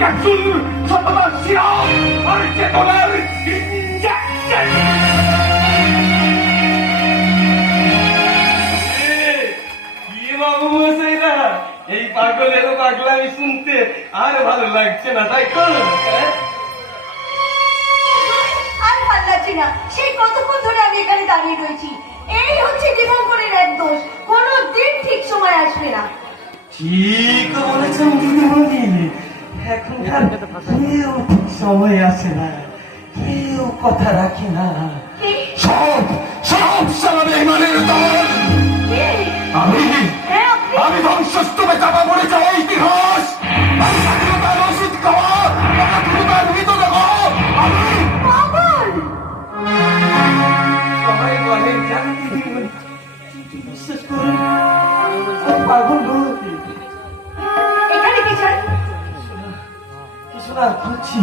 Capsule, সততার syrup আর চেতনার injection. কি বাবু মশাইরা, এই পাগলেরও পাগলামি শুনতে আর ভালো লাগছে না, তাই তো? আর ভালো লাগছে না। সেই কতক্ষণ ধরে আমি এখানে দাঁড়িয়ে রয়েছি। এই হচ্ছে দীপঙ্করের এক দোষ, কোনোদিন ঠিক সময় আসবে না। ঠিক বলেছেন দিদিমণি, এখনকার কেউ ঠিক সময় আসে না, কেউ কথা রাখে না। সব সব সারা বেঈমানের দল। আমি আমি ধ্বংসস্তূপে চাপা পড়ে যাওয়া ইতিহাস, আমি স্বাধীনতার রসিদ খাওয়া অকাতুরতার মৃতদেহ। আমি পাগল। সবাই বলেন জানেন দিদিমণি, কিন্তু বিশ্বাস করুন আমি পাগল নই। এখানে কি চাই? কিছু না খুঁজছি,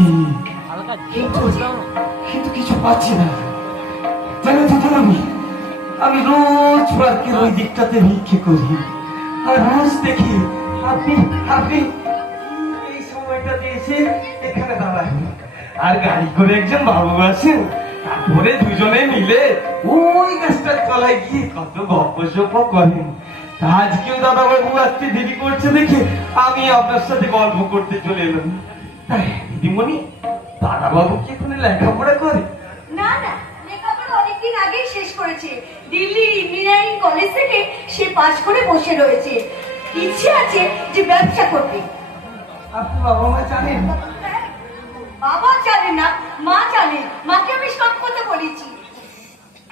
কিন্তু কিছু পাচ্ছি না। জানেন তো আমি রোজ পার্কের ওই দিকটাতে ভিক্ষে করি, আর রোজ দেখি আপনি আপনি এই সময়টাতে এসে এখানে দাঁড়ান, আর গাড়ি করে একজন বাবু আসেন, তারপরে দুজনে মিলে ওই গাছটার তলায় গিয়ে কত গল্প সল্প করেন। আজকেও দাদা বাবু আসতে দেরি করছে দেখে আমি আপনার সাথে গল্প করতে চলে এলাম। তাই দিদিমণি, দাদা বাবু কি এখানে লেখাপড়া করে? না না, লেখাপড়া অনেকদিন আগেই শেষ করেছে। দিল্লির ইঞ্জিনিয়ারিং কলেজ থেকে সে পাশ করে বসে রয়েছে। ইচ্ছে আছে যে ব্যবসা করবে। আপনি বাবা মা জানেন? বাবা জানে না, মা জানে। মাকে আমি সব কথা বলেছি,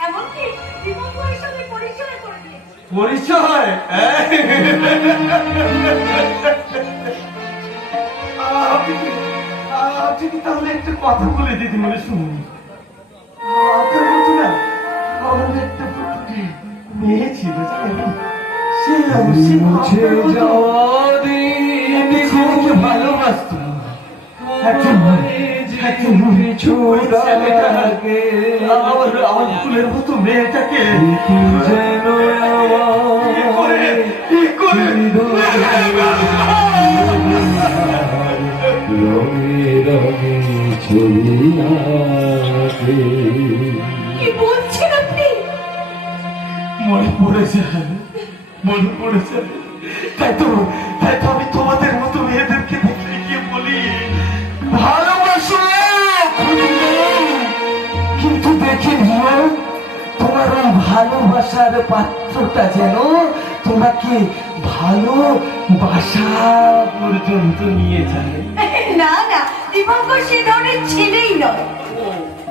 এমনকি দীপঙ্করের সঙ্গে পরিচয় করে দিয়েছি। পরিচয়? আপনি কি তাহলে একটা কথা বলে দিদিমণি শুনুন। আপনার মতো না আমার একটা মেয়ে ছিল, জানেন? সে মুছে যাওয়া দিন ভালোবাসত। আমার ফুলের মতো মেয়েটাকে যেন কি বলছেন আপনি? মনে পড়েছে, মনে পড়েছে। তাই তো আমি তোমাদের মতো মেয়েদেরকে দেখলে গিয়ে বলি ভালোবাসো, কিন্তু দেখে নিও তোমার ওই ভালোবাসার পাত্রটা যেন তোমাকে ভালোবাসা পর্যন্ত নিয়ে যায়। না না, দীপঙ্কর সে ধরনের ছেলেই নয়।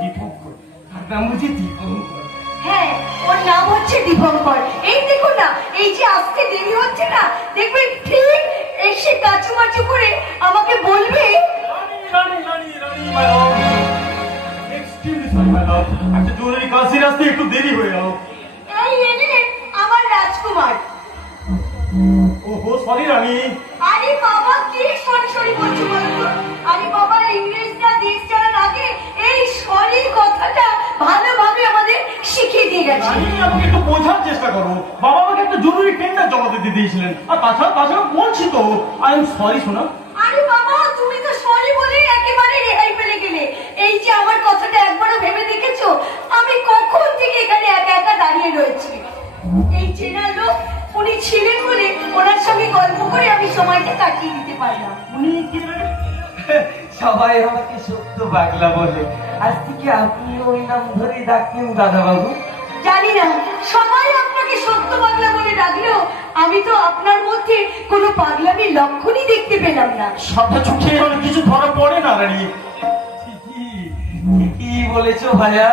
দীপঙ্কর? তার নাম বুঝি দীপঙ্কর? হ্যাঁ, ওর নাম হচ্ছে দীপঙ্কর। এই দেখো না, এই যে আসতে দেরি হচ্ছে না, দেখবে ঠিক এসে কাচুমাচু করে আমাকে বলবে, একটা জরুরি কাজের আসতে একটু দেরি হয়ে গেল। এই এনে আমার রাজকুমার। ওহো সরি রানী। আরে বাবা, কি সরি সরি বলছো বলতো? আরে বাবা, ইংরেজরা দেশ ছাড়ার আগে এই সরি কথাটা ভালোভাবে আমাদের শিখিয়ে দিয়ে গেছে। রানী, আমাকে একটু বোঝার চেষ্টা করো। বাবা আমাকে একটা জরুরি টেন্ডার জমা দিতে দিয়েছিলেন, আর তাছাড়া বলছি তো আই এম সরি শোনা। আরে বাবা, তুমি তো সরি বলে একেবারে রেহাই পেলে গেলে। এই যে আমার কথাটা একবারও ভেবে দেখেছো আমি কখন থেকে এখানে একা একা দাঁড়িয়ে রয়েছি? এই চেনা লোক উনি ছিলেন বলে ওনার সঙ্গে গল্প করে আমি সময়টা কাটিয়ে দিতে পারলাম। উনি সবাই আমাকে সত্য পাগলা বলে, আজ থেকে আপনি ওই নাম ধরেই ডাকতেন দাদা বাবু। জানি না সবাই আপনাকে সত্য পাগলা বলে ডাকলেও আমি তো আপনার মধ্যে কোনো পাগলামির লক্ষণই দেখতে পেলাম না। সাদা চোখে কিছু ধরা পড়ে না রানী। ঠিকই বলেছো ভাইয়া,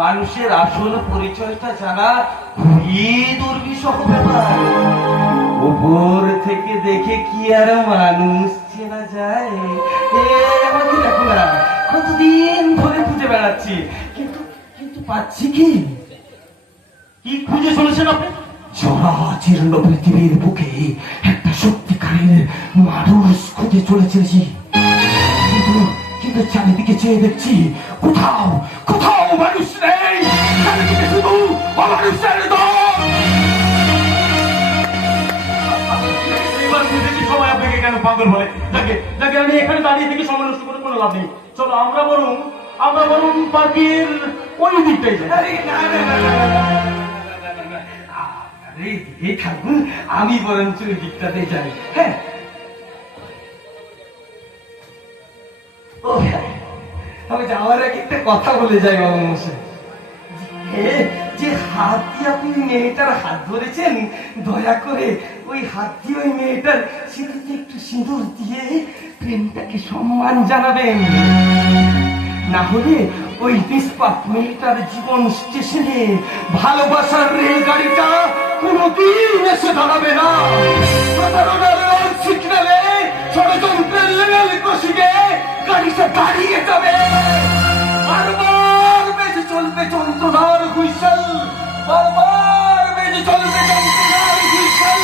মানুষের আসল পরিচয়টা জানা খুবই দুর্বিষহ ব্যাপার। উপর থেকে দেখে কি আর মানুষ চেনা যায়? আমাকে দেখো না, কতদিন ধরে খুঁজে বেড়াচ্ছি, কিন্তু পাচ্ছি কি? কি খুঁজে চলেছেন আপনি? জরাজীর্ণ পৃথিবীর বুকে একটা সত্যিকারের মানুষ খুঁজে চলেছি, কিন্তু চারিদিকে চেয়ে দেখছি কোথাও মানুষ নেই। চারিদিকে শুধু অমানুষের দল। এবার বুঝেছি সময় আপনাকে কেন পাগল বলে? যাকে যাকে আমি এখানে দাঁড়িয়ে থেকে সময় নষ্ট করে কোনো লাভ নেই। চলো আমরা বরং পার্কের ওই দিকটাই যাই। আরে না না না না, না, না, না, না, না, আরে এই থাকুন, আমি বরঞ্চ ওই দিকটাতে যাই। হ্যাঁ, ও হ্যাঁ, আমি যাওয়ার আগে একটা কথা বলে যাই বাবা মশাই। যে হাত দিয়ে আপনি মেয়েটার হাত ধরেছেন, দয়া করে ওই হাত দিয়ে ওই মেয়েটার সিঁথিতে একটু সিঁদুর দিয়ে প্রেমটাকে সম্মান জানাবেন। না হলে ওই নিষ্পাপ মেয়েটার জীবন স্টেশনে ভালোবাসার রেলগাড়িটা কোনোদিন এসে দাঁড়াবে না। প্রতারণার রোড সিগনালে ষড়যন্ত্রের লেভেল কষিয়ে গাড়িটা দাঁড়িয়ে যাবে। বারবার বেজে চলবে যন্ত্রণার হুইসেল, বারবার বেজে চলবে যন্ত্রণার হুইসেল।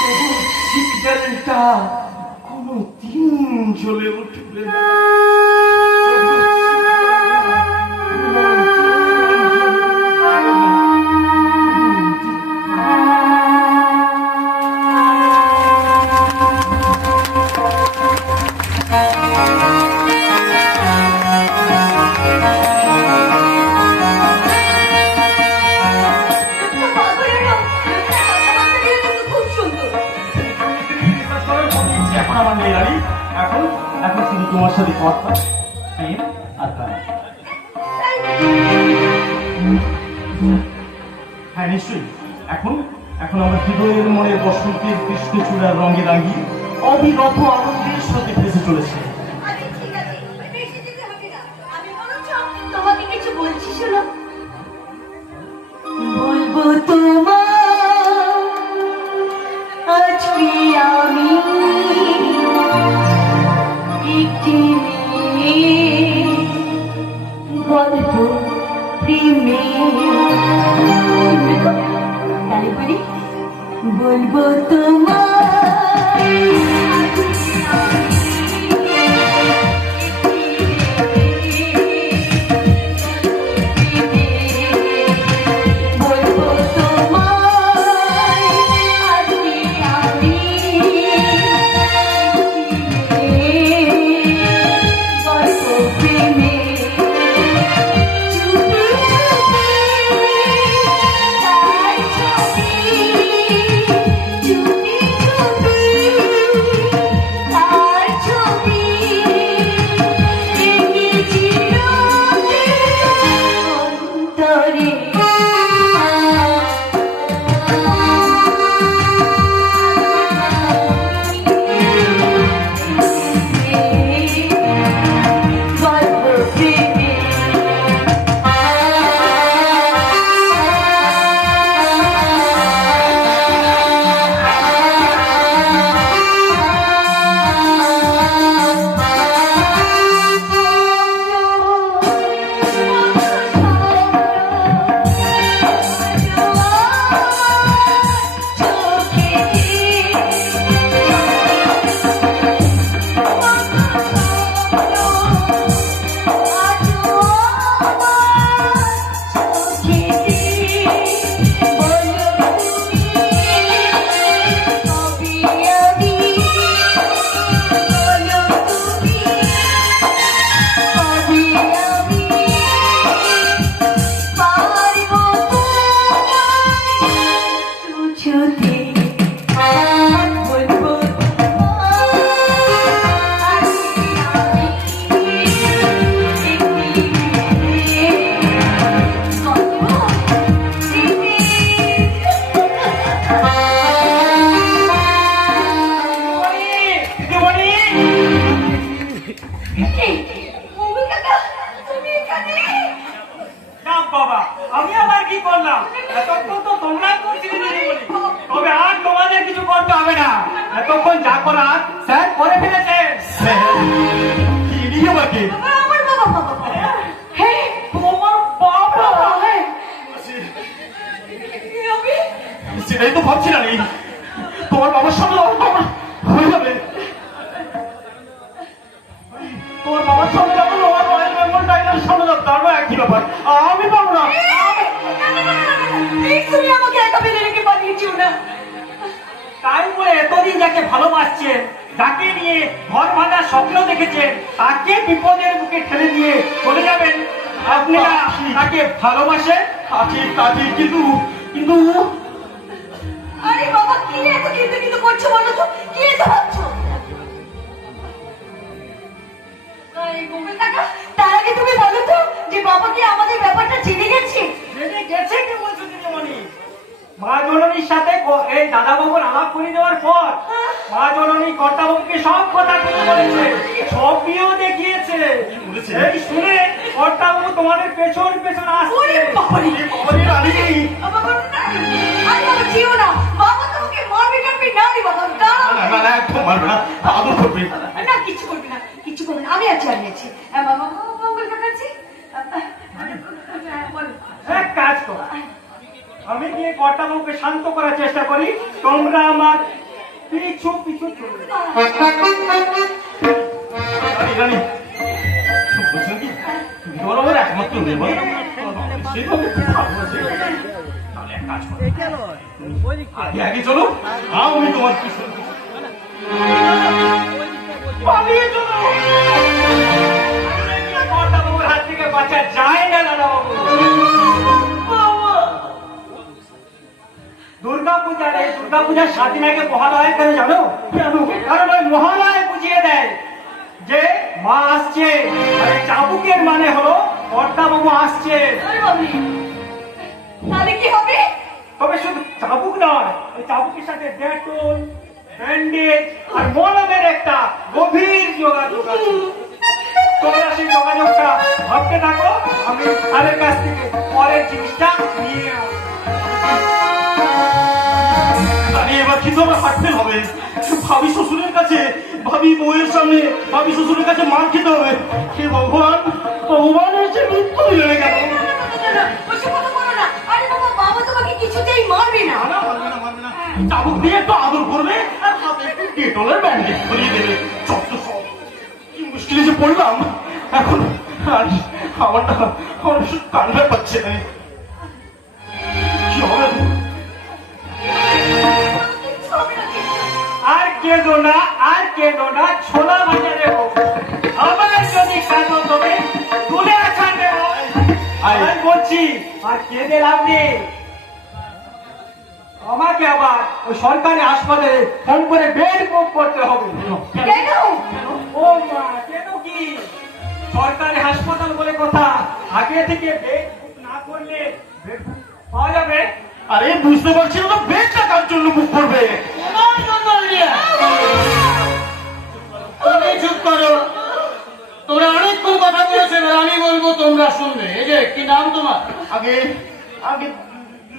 তবু সিগন্যালটা কোনোদিন জ্বলে উঠবে না। খুব সুন্দর। এখন আমার মেয়ে রানী, এখন এখন শুধু তোমার সাথে কথা, প্রেম আর গান। হ্যাঁ নিশ্চয়ই। এখন এখন আমার হৃদয়ের মনের বসন্তের কৃষ্ণচূড়ার রঙে রাঙিয়ে অবিরত আনন্দের সাথে ভেসে চলেছে। আরে ঠিক আছে, বেশি যেতে হবে না। আমি বরঞ্চ তোমাকে কিছু বলছি, শোনো। বলবো তোমার আজকে আমি একটি গল্প প্রেমে, তাহলে বলি, বলবো তোমার বলবো তোমায় আজকে আমি গল্প প্রেমে, চুপি চুপি তার ছবি, চুপি চুপি তার ছবি এঁকেছি অন্তরে। গল্প প্রেমে বাবা, আমি আবার কি করলাম? এতক্ষণ তো তোমরা করছিলে দিদিমণি, তবে আর তোমাদের কিছু করতে হবে না। এতক্ষণ যা করার স্যার করে ফেলেছে। ইনি আবার কে? আমার বাবা। হ্যাঁ, তোমার বাবা? হ্যাঁ। সেটাই তো ভাবছি না রে। তোমার বাবার সামনে আমার বাবা হয়ে যাবে। তোমার বাবার সামনে যাবো, আমার রয়্যাল বেঙ্গল টাইগারের সামনে যাবো, তারও একই ব্যাপার। আমি পারবো না। তুমি আমাকে একা ফেলে রেখে পাঠিয়েছিও না। তাই বলে এতদিন যাকে ভালোবাসছেন, যাকে নিয়ে ঘর ভাঙার স্বপ্ন দেখেছেন, তাকে বিপদের মুখে ঠেলে দিয়ে চলে যাবেন? আপনারা তাকে ভালোবাসেন? কাজে কিন্তু কিন্তু আরে বাবা, কি এত কিন্তু করছো বলো তো? কি এত ভাবছো? আরে গোপাল কাকা, তার আগে তুমি বলো তো যে বাবা কি আমাদের ব্যাপারটা জেনে গেছে? জেনে গেছে কি বলছো দিদিমণি? মা জননীর সাথে এই দাদা বাবুর আলাপ করে দেওয়ার পর মা জননী কর্তাবাবুকে সব কথা খুলে বলেছে, ছবিও দেখিয়েছে। এই শুনে কর্তাবাবু তোমাদের পেছন পেছন ওরে আসছে। বাবারে! বাবারে রানী, বাবা না, আরে বাবা যেও না, বাবা তোমাকে মারবে টারবে না রে বাবা, দাঁড়াও। না না না, একদম মারবে না, আদর করবে। না, কিছু করবে না, কিছু করবে না, আমি আছি, আমি আছি। বাবা, মঙ্গল কাকা আছি। বলো। এক কাজ করো, আমি গিয়ে কর্তাবাবুকে শান্ত করার চেষ্টা করি, তোমরা আমার পিছু পিছু চলবে। রানী রানী, বলছিলাম কি, তুমি তোমার আমার একমাত্র মেয়ে, বলো? সেই তো আমি খুব ভালোবাসি। তাহলে এক কাজ করো, আগে আগে চলো, আমি তোমার পিছনে পিছনে। পালিয়ে চলো। কর্তাবাবুর হাত থেকে বাঁচা যায় না দাদাবাবু। দুর্গাপূজার 7 দিন আগে মহালয়া কেন জানো? কারণ ওই মহালয়া বুঝিয়ে দেয় যে মা আসছে, আর চাবুকের মানে হলো কর্তাবাবু আসছে। আরে বাবারে, তাহলে কি হবে? তবে শুধু চাবুক নয়, ওই চাবুকের সাথে ডেটল, ব্যান্ডেজ আর মলমের একটা গভীর যোগাযোগ আছে। তোমরা সেই যোগাযোগটা ভাবতে থাকো, আমি তাদের কাছ থেকে পরের জিনিসটা নিয়ে আসবো। আরে এবার কিন্তু আমার হাঁটতে হবে, ভাবি শ্বশুরের কাছে, ভাবি বউয়ের সামনে ভাবি শ্বশুরের কাছে মার খেতে হবে। হে ভগবান, ভগবান হচ্ছে মৃত্যু হয়ে গেল। ওইসব কথা বলো না। আরে বাবা, বাবা তোমাকে কিছুতেই মারবে না। মারবে না। চাবুক দিয়ে একটু আদর করবে আর হাতে একটু ডেটলের ব্যান্ডেজ ধরিয়ে দেবে। যত সব কি মুশকিলে যে পড়লাম এখন। আর আমার কান্না পাচ্ছে না, কি হবে? কিচ্ছু হবে না, কিচ্ছু। আর কেঁদো না, ছোলা বাজারে হোক, আবার যদি কাঁদো তবে তুলে ছাড়বে। আমি বলছি, আর কেঁদে লাভ নেই। আমাকে আবার ওই সরকারি হাসপাতালে ফোন করে বেড বুক করতে হবে। কেন? ও মা, কেন কি? সরকারি হাসপাতাল বলে কথা, আগে থেকে বেড বুক না করলে বেড বুক পাওয়া যাবে? আরে বুঝতে পারছি না তো, বেডটা কার জন্য বুক করবে? তোমার জন্য রিয়া। তুমি চুপ করো। তোমরা অনেকক্ষণ কথা বলেছো, এবার আমি বলবো, তোমরা শুনবে। এই যে কি নাম তোমার? আগে আগে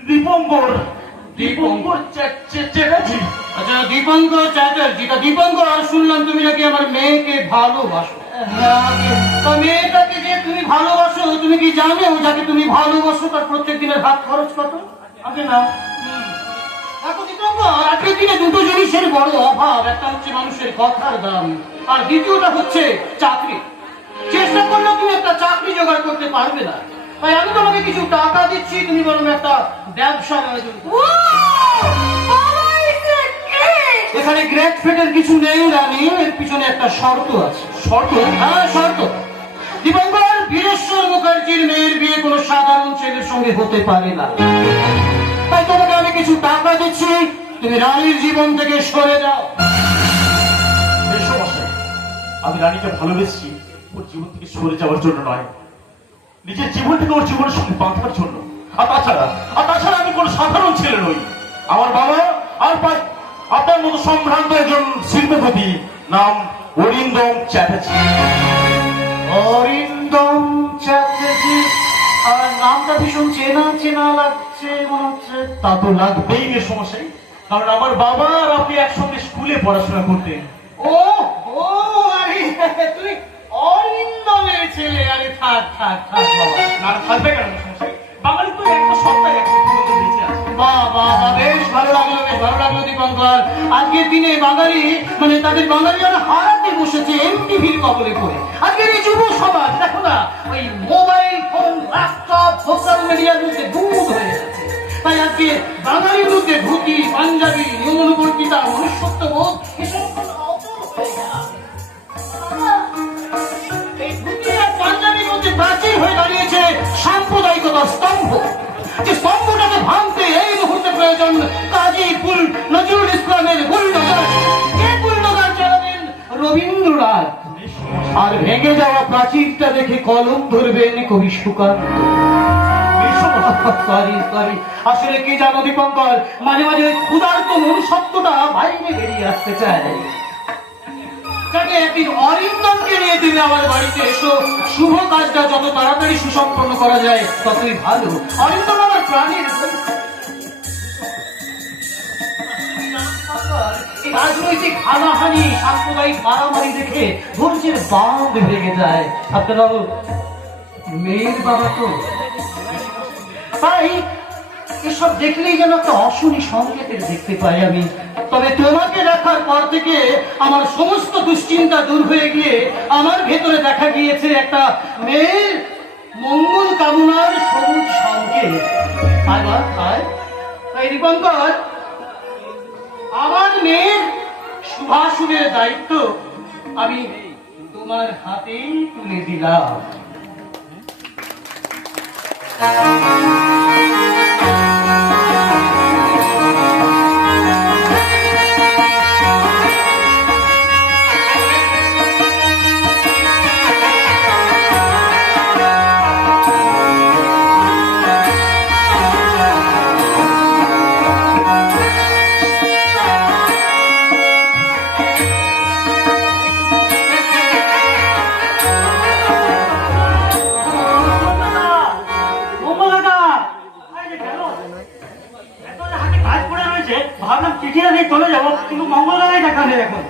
দীপঙ্কর দীপঙ্কর চ্যাটার্জি। আচ্ছা, দীপঙ্কর চ্যাটার্জি। তা দীপঙ্কর, আর শুনলাম তুমি নাকি আমার মেয়েকে ভালোবাসো। তা মেয়েটাকে যে তুমি ভালোবাসো, তুমি কি জানো যাকে তুমি ভালোবাসো তার প্রত্যেক দিনের হাত খরচ কত? আগে না, দেখো দীপঙ্কর, আজকের দিনে দুটো জিনিসের বড় অভাব। একটা হচ্ছে মানুষের কথার দাম, আর দ্বিতীয়টা হচ্ছে চাকরি। চেষ্টা করলেও তুমি একটা চাকরি জোগাড় করতে পারবে না। তাই আমি তোমাকে কিছু টাকা দিচ্ছি, তুমি বরং একটা ব্যবসার আয়োজন করো। ও বাবা, এটা কে? এখানে গ্রেট ফেটের কিছু নেই রানী, এর পিছনে একটা শর্ত আছে। শর্ত? হ্যাঁ, শর্ত। দীপঙ্কর, বীরেশ্বর মুখার্জির মেয়ের বিয়ে কোনো সাধারণ ছেলের সঙ্গে হতে পারে না। তাই তোমাকে আমি কিছু টাকা দিচ্ছি, তুমি রানীর জীবন থেকে সরে যাও। সমস্যা, আমি রানীকে ভালোবেসছি ওর জীবন থেকে সরে যাওয়ার জন্য নয়, নিজের জীবনটাকে ওর জীবনের সঙ্গে বাঁধার জন্য। আর তাছাড়া আমি কোনো সাধারণ ছেলে নই। আমার বাবা আর আপনার মতো সম্ভ্রান্ত একজন শিল্পপতি, নাম অরিন্দম চ্যাটার্জি। অরিন্দম চ্যাটার্জি? আর নামটা ভীষণ চেনা চেনা লাগছে মনে হচ্ছে। তা তো লাগবেই এর সমস্যায়, কারণ আমার বাবা আর আপনি একসঙ্গে স্কুলে পড়াশোনা করতেন। ও ও, আরে তুই অরিন্দমের ছেলে? আরে থাক থাক থাক বাবা। না থাকবে কেন সমস্যায়? বাঙালি তো একটা সপ্তাহে একটা পর্যন্ত বেঁচে আছে। বাহ বাহ বাহ, বেশ ভালো লাগলো, বেশ ভালো লাগলো দীপঙ্কর। আজকের দিনে বাঙালি মানে তাদের বাঙালিরা হারাতে বসেছে এমটিভির কবলে পড়ে। আজকের এই যুব সমাজ দেখো না, ওই মোবাইল ফোন, ল্যাপটপ, সোশ্যাল মিডিয়ার মধ্যে ডুব হয়ে যাচ্ছে। তাই আজকে বাঙালির মধ্যে ধুতি পাঞ্জাবি নিয়মানুবর্তিতা মনুষ্যত্ববোধ এসব কোনো অপূর্ব হয়ে গেল। এই ধুতি আর পাঞ্জাবির মধ্যে প্রাচীর হয়ে দাঁড়িয়েছে সাম্প্রদায়িকতার স্তম্ভ। যে স্তম্ভটাকে ভাঙতে এই মুহূর্তে প্রয়োজন কাজী নজরুল ইসলামের বুলডোজার। কে বুলডোজার চালাবেন? রবীন্দ্রনাথ। আর ভেঙে যাওয়া প্রাচীরটা দেখে কলম ধরবেন কবি সুকান্ত। সরি সরি, আসলে কি জানো দীপঙ্কর, মাঝে মাঝে ওই ক্ষুধার্ত মনুষ্যত্বটা বাইরে বেরিয়ে আসতে চায়। যাকে একদিন অরিন্দমকে নিয়ে তুমি আমার বাড়িতে এসো, শুভ কাজটা যত তাড়াতাড়ি সুসম্পন্ন করা যায় ততই ভালো। অরিন্দম আমার প্রাণীর রাজনৈতিক হানাহানি সাম্প্রদায়িক মারামারি দেখে ধৈর্যের বাঁধ ভেঙে যায়। আপনারা মেয়ের বাবা তো, তাই এসব দেখলেই যেন একটা অশুনি সংকেতের দেখতে পাই আমি। তবে তোমাকে দেখার পর থেকে আমার সমস্ত দুশ্চিন্তা দূর হয়ে গিয়ে আমার ভেতরে দেখা গিয়েছে একটা মেয়ের মঙ্গল কামনার সবুজ সংকেত। তাই দীপঙ্কর, আমার মেয়ের শুভাশুভের দায়িত্ব আমি তোমার হাতেই তুলে দিলাম। ভাবলাম চিঠিটা নিয়ে চলে যাবো, কিন্তু মঙ্গল গায়ে দেখা নেই এখন।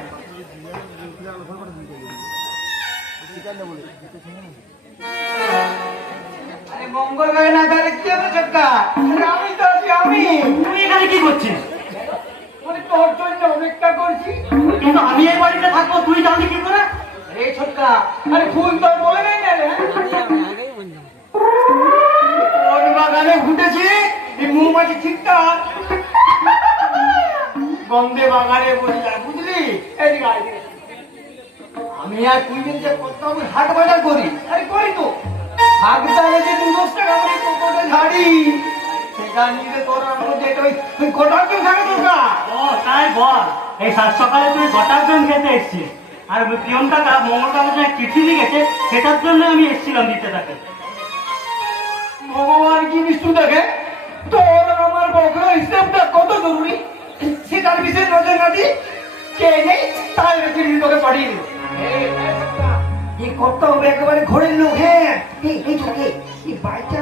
মঙ্গল গায়ে না তাহলে কি হবে চক্কা? আমি তো আছি, আমি। তুই এখানে কি করছিস? তোর জন্য অপেক্ষা করছি। কিন্তু আমি এই বাড়িতে থাকবো, তুই জানি কি করে? এই ছোটকা, আরে ফুল তোর বলে নেই না রে। কোন বাগানে ফুটেছে এই মৌমাছি ঠিকটা গন্ধে বাগানে বসে, বুঝলি? এদিকে আয়। আমি আর তুই যে কত হাট বাজার করি, আরে করি তো হাট তাহলে যে 2-10 টাকা করে পকেটে ঝাড়ি, সেটা নিয়ে তোর মধ্যে ওই গোটার জন্য থাকে তোর গা। ও তাই বল, এই সাত সকালে তুই গোটার জন্য খেতে এসছিস, আর পিয়ন কাকা মঙ্গল কাকা যে চিঠি দিয়ে গেছে সেটার জন্য আমি এসেছিলাম দিতে তাকে। ভগবান কি নিষ্ঠু দেখে, তোর আমার বকরা হিসেবটা কত জরুরি সেটার বিষয়ে নজর না দি কে নেই তাই রেখে তোকে পাঠিয়ে দিল। এই করতে হবে একেবারে ঘোরের লোক। হ্যাঁ এই তোকে এই বাইকটা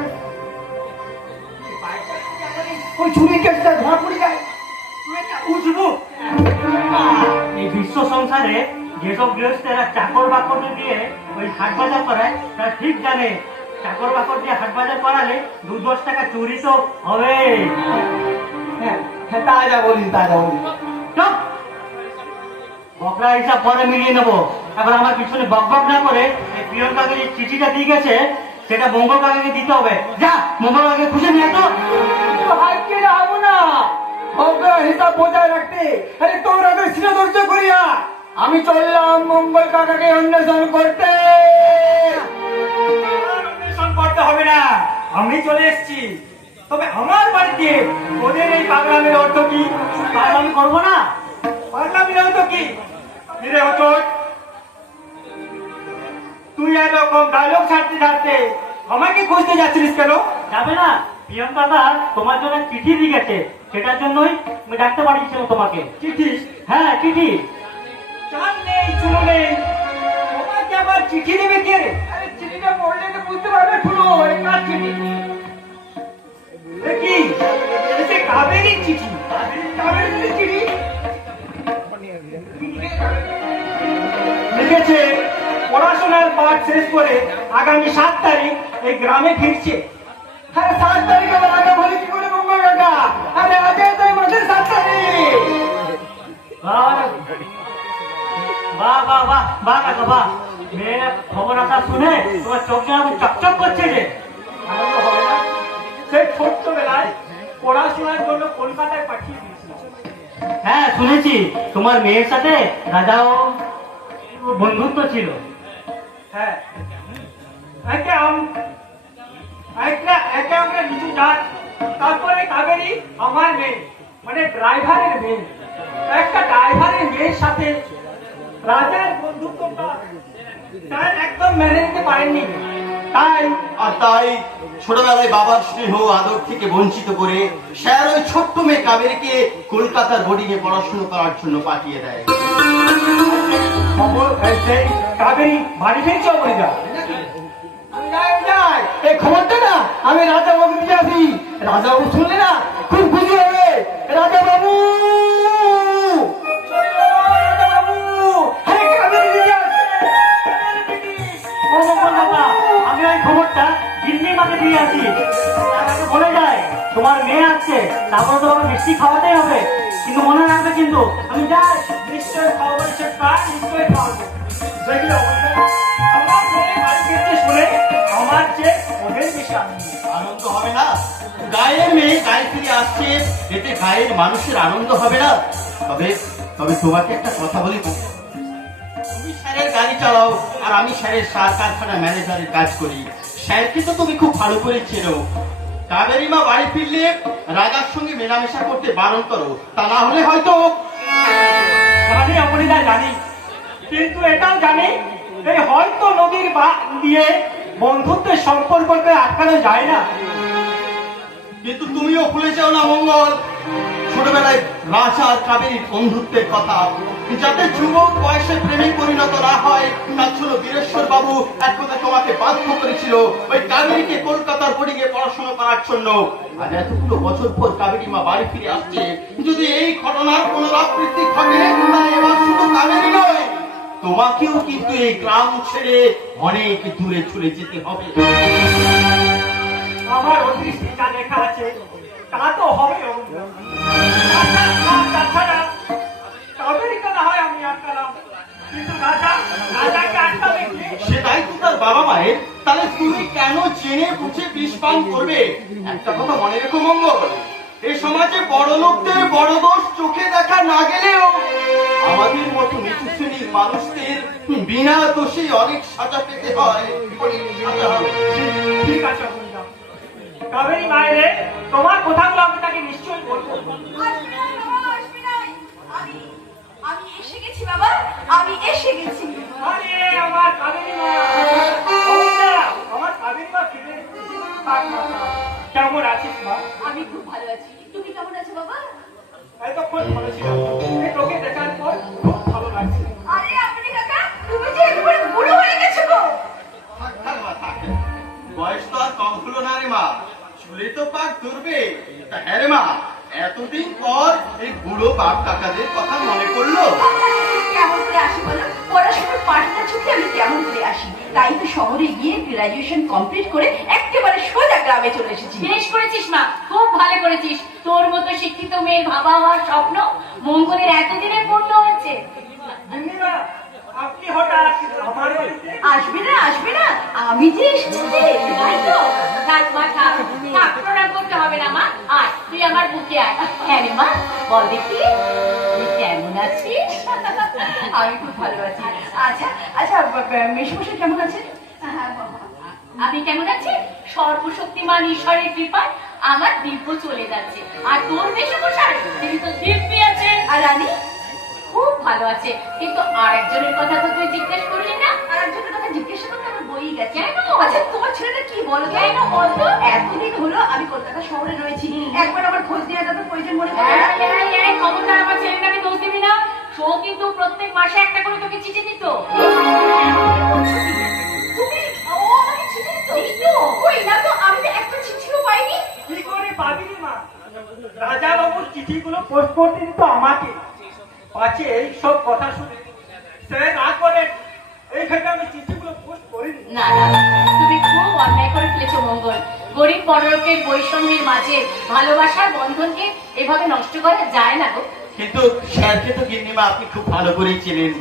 ওই চুরি কেসটা ধরা পড়ে যায় বুঝবো। এই বিশ্ব সংসারে যেসব গৃহস্থেরা চাকর বাকর দিয়ে ওই হাট বাজার করায় তারা ঠিক জানে চাকর বাকর দিয়ে হাট বাজার করালে 2-10 টাকা চুরি তো হবে। হ্যাঁ হ্যাঁ তাজা বলিস তাজা বলিস। চপ বকরা হিসাব পরে মিলিয়ে নেবো। এবার আমার পিছনে বকবক না করে এই পিয়ন কাকে যে চিঠিটা দিয়ে গেছে সেটা মঙ্গল কাকাকে দিতে হবে। যা মঙ্গল কাকাকে খুশি নিয়ে তো ভাগ্যে যাবো না বকরা হিসাব বজায় রাখতে। আরে তোর আগে ধৈর্য করিয়া আমি চললাম মঙ্গল কাকাকে অন্বেষণ করতে। অন্বেষণ করতে হবে না, আমি চলে এসেছি। তবে আমার বাড়িতে ওদের এই পাগলামের অর্থ কি? পাগলামি করবো না? পাগলামের অর্থ কি? ফিরে হতো তুই এরকম ডায়লগ ছাড়তে ছাড়তে আমাকে খুঁজতে যাচ্ছিস কেন? যাবে না, পিয়ন দাদা তোমার জন্য চিঠি দিয়ে গেছে, সেটার জন্যই আমি ডাকতে পাঠিয়েছিলাম তোমাকে। চিঠি? হ্যাঁ চিঠি। চাল নেই চুলো নেই, তোমাকে আবার চিঠি দেবে কে? আরে চিঠিটা পড়লে তো বুঝতে পারবে শুনো কার চিঠি। কি এটা কাবেরী চিঠি? কাবেরী চিঠি লিখেছে পড়াশোনার পাঠ শেষ করে আগামী 7 তারিখ এই গ্রামে ফিরছে। আরে 7 তারিখ আবার আগে বলে কি করে মঙ্গল কাকা? আরে আগে তো এই মাসের 7 তারিখ। বাহ বাহ বাহ বাহ কাকা বাহ, মেয়ের খবর আসা শুনে তোমার চোখ যেন চকচক করছে যে। আনন্দ হবে না? সেই ছোট্টবেলায় পড়াশোনার জন্য কলকাতায় পাঠিয়ে দিয়েছিলাম। হ্যাঁ শুনেছি তোমার মেয়ের সাথে রাজাও বন্ধুত্ব ছিল। হ্যাঁ, একে আমরা নিচু জাত, তারপরে কাবেরী আমার মেয়ে, মানে ড্রাইভারের মেয়ে। একটা ড্রাইভারের মেয়ের সাথে রাজার বন্ধুত্বটা তার একদম মেনে নিতে পারেননি। তাই আর তাই ছোটবেলায় বাবার স্নেহ আদর থেকে বঞ্চিত করে স্যার ওই ছোট্ট মেয়ে কাবেরীকে কলকাতার বোর্ডিং এ পড়াশোনা করার জন্য পাঠিয়ে দেয়। সেই কাবেরী বাড়ি ফিরছে বলে যা এই খবরটা না আমি রাজা বাবু দিয়ে আসি। রাজা বাবু শুনলে না খুব খুশি হবে। রাজা বাবু, আমি ওই খবরটা গিন্নির মাকে দিয়ে আসি। আমাকে বলে যায় তোমার মেয়ে আসছে, তারপরে তোমাকে মিষ্টি খাওয়াতেই হবে, কিন্তু মনে রাখবে কিন্তু আমি যাই। নিশ্চয় খাওয়াবো, নিশ্চয় খাওয়াবো। দেখলে আমার মেয়ে বাড়ি ফিরতে শুনে আমার যে ওদের বেশি আনন্দ। আনন্দ হবে না? গায়ের মেয়ে গায়ে ফিরে আসছে, এতে গায়ের মানুষের আনন্দ হবে না? তবে তবে তোমাকে একটা কথা বলি, তুমি স্যারের গাড়ি চালাও আর আমি স্যারের সার কারখানা ম্যানেজারের কাজ করি। স্যারকে তো তুমি খুব ভালো করে চেনো। কাবেরী মা বাড়ি ফিরলে রাজার সঙ্গে মেলামেশা করতে বারণ করো, তা না হলে হয়তো জানি অপরিদা জানি, কিন্তু এটাও জানি এই হয়তো নদীর দিয়ে বন্ধুত্বের সম্পর্ককে আটকানো যায় না। কিন্তু তুমিও ভুলে যাও না মঙ্গল, ছোটবেলায় রাজা আর কাবেরীর বন্ধুত্বের কথা, যাতে যুবক বয়সে প্রেমে পরিণত না হয় তার জন্য বীরেশ্বর বাবু এক কথা তোমাকে বাধ্য করেছিল ওই কাবেরীকে কলকাতার বোর্ডিং এ পড়াশোনা করার জন্য। আর এতগুলো বছর পর কাবেরী মা বাড়ি ফিরে আসছে, যদি এই ঘটনার পুনরাবৃত্তি ঘটে তাহলে এবার শুধু কাবেরী নয়, তোমাকেও কিন্তু এই গ্রাম ছেড়ে অনেক দূরে চলে যেতে হবে। আমার অদৃষ্টে যা লেখা আছে তা তো হবে। তাছাড়া কাবেরীকে না হয় আমি আটকালাম, কিন্তু রাজাকে আটকাবে কে? সেটাই তো তার বাবা মায়ের। তাহলে তুমি কেন জেনে বুঝে বিষ পান করবে? একটা কথা মনে রেখো মঙ্গল, এই সমাজে বড় লোকদের বড় দোষ চোখে দেখা না গেলেও আমাদের মতো নিচু শ্রেণীর মানুষদের বিনা দোষে অনেক সাজা পেতে হয়, অনেক সাজা হয়। ঠিক আছে অপরিদা, কাবেরী মায়েরে তোমার কথাগুলো আমি তাকে নিশ্চয়ই বলবো। আসবে না বাবা, আসবে না। আমি এসে গেছি বাবা, আমি এসে গেছি। আরে আমার কাবেরী মা, অপরিদা, আমার কাবেরী মা ফিরে এসেছে। কেমন আছিস মা? আমি খুব ভালো আছি, তুমি কেমন আছো বাবা? এতক্ষণ ভালো ছিলাম, এই তোকে দেখার পর খুব ভালো লাগছে। আরে আপনি কাকা, তুমি যে একেবারে বুড়ো হয়ে গেছো গো। থাক, থাক মা, থাক। বয়স তো আর কম হলো না রে মা, চুলে তো পাক ধরবে। তা হ্যাঁ রে মা, এতদিন পর এই বুড়ো বাপ কাকাদের কথা মনে পড়লো। কেমন করে আসি বলো? পড়াশোনার পাঠটা ছুটি আমি কেমন করে আসি? তাই তো শহরে গিয়ে গ্রাজুয়েশন কমপ্লিট করে একেবারে সোজা গ্রামে চলে এসেছি। বেশ করেছিস মা, খুব ভালো করেছিস। তোর মতো শিক্ষিত মেয়ের ভাবা হওয়ার স্বপ্ন মঙ্গলের এতদিনে পূর্ণ হয়েছে। দিদিমা, আপনি হঠাৎ আমার বাড়িতে? আসবে না, আসবে না, আমি যে এসেছি যে। তাই তো? থাক মা, থাক থাক, প্রণাম করতে হবে না মা। আয় তুই আমার বুকে আয়। হ্যাঁ রে মা, বল দেখি তুই কেমন আছিস? আমি খুব ভালো আছি। আচ্ছা আচ্ছা, মেশমশাই কেমন আছে? আমি কেমন আছি? সর্বশক্তিমান ঈশ্বরের কৃপায় আমার দিব্য চলে যাচ্ছে। আর তোর বেশি মশাই, তিনি তো দিব্যি আছেন। আর রানী? খুব ভালো আছে, কিন্তু আর একজনের কথা তো তুই জিজ্ঞেস করলি না। আর একজনের কথা জিজ্ঞাসা করতে আমার বই গেছে। কেন? আচ্ছা তোমার ছেলেটা কি বলো তো? কেন বলতো? এতদিন হলো আমি কলকাতা শহরে রয়েছি, একবার আমার খোঁজ নেওয়া যাবে প্রয়োজন মনে এই, করে। এই, এই, খবরদার আমার ছেলের নামে দোষ দিবি না। সো কিন্তু প্রত্যেক মাসে একটা করে তোকে চিঠি দিত। তুমি ও আমাকে চিঠি দিত? দিত। কই না তো, আমি তো একটা চিঠিও পাইনি। কি করে পাবি রে মা? রাজা বাবুর চিঠিগুলো পোস্ট করতে দিত আমাকে। পাছে এই সব কথা শুনে সে না করে এইখানে আমি চিঠিগুলো পোস্ট করিনি। না না, তুমি খুব অন্যায় করে ফেলেছো মঙ্গল। গরিব বড়লোকের বৈষম্যের মাঝে ভালোবাসার বন্ধনকে এভাবে নষ্ট করা যায় না গো। কিন্তু স্যারকে তো গিন্নিমা আপনি খুব ভালো করেই চেনেন।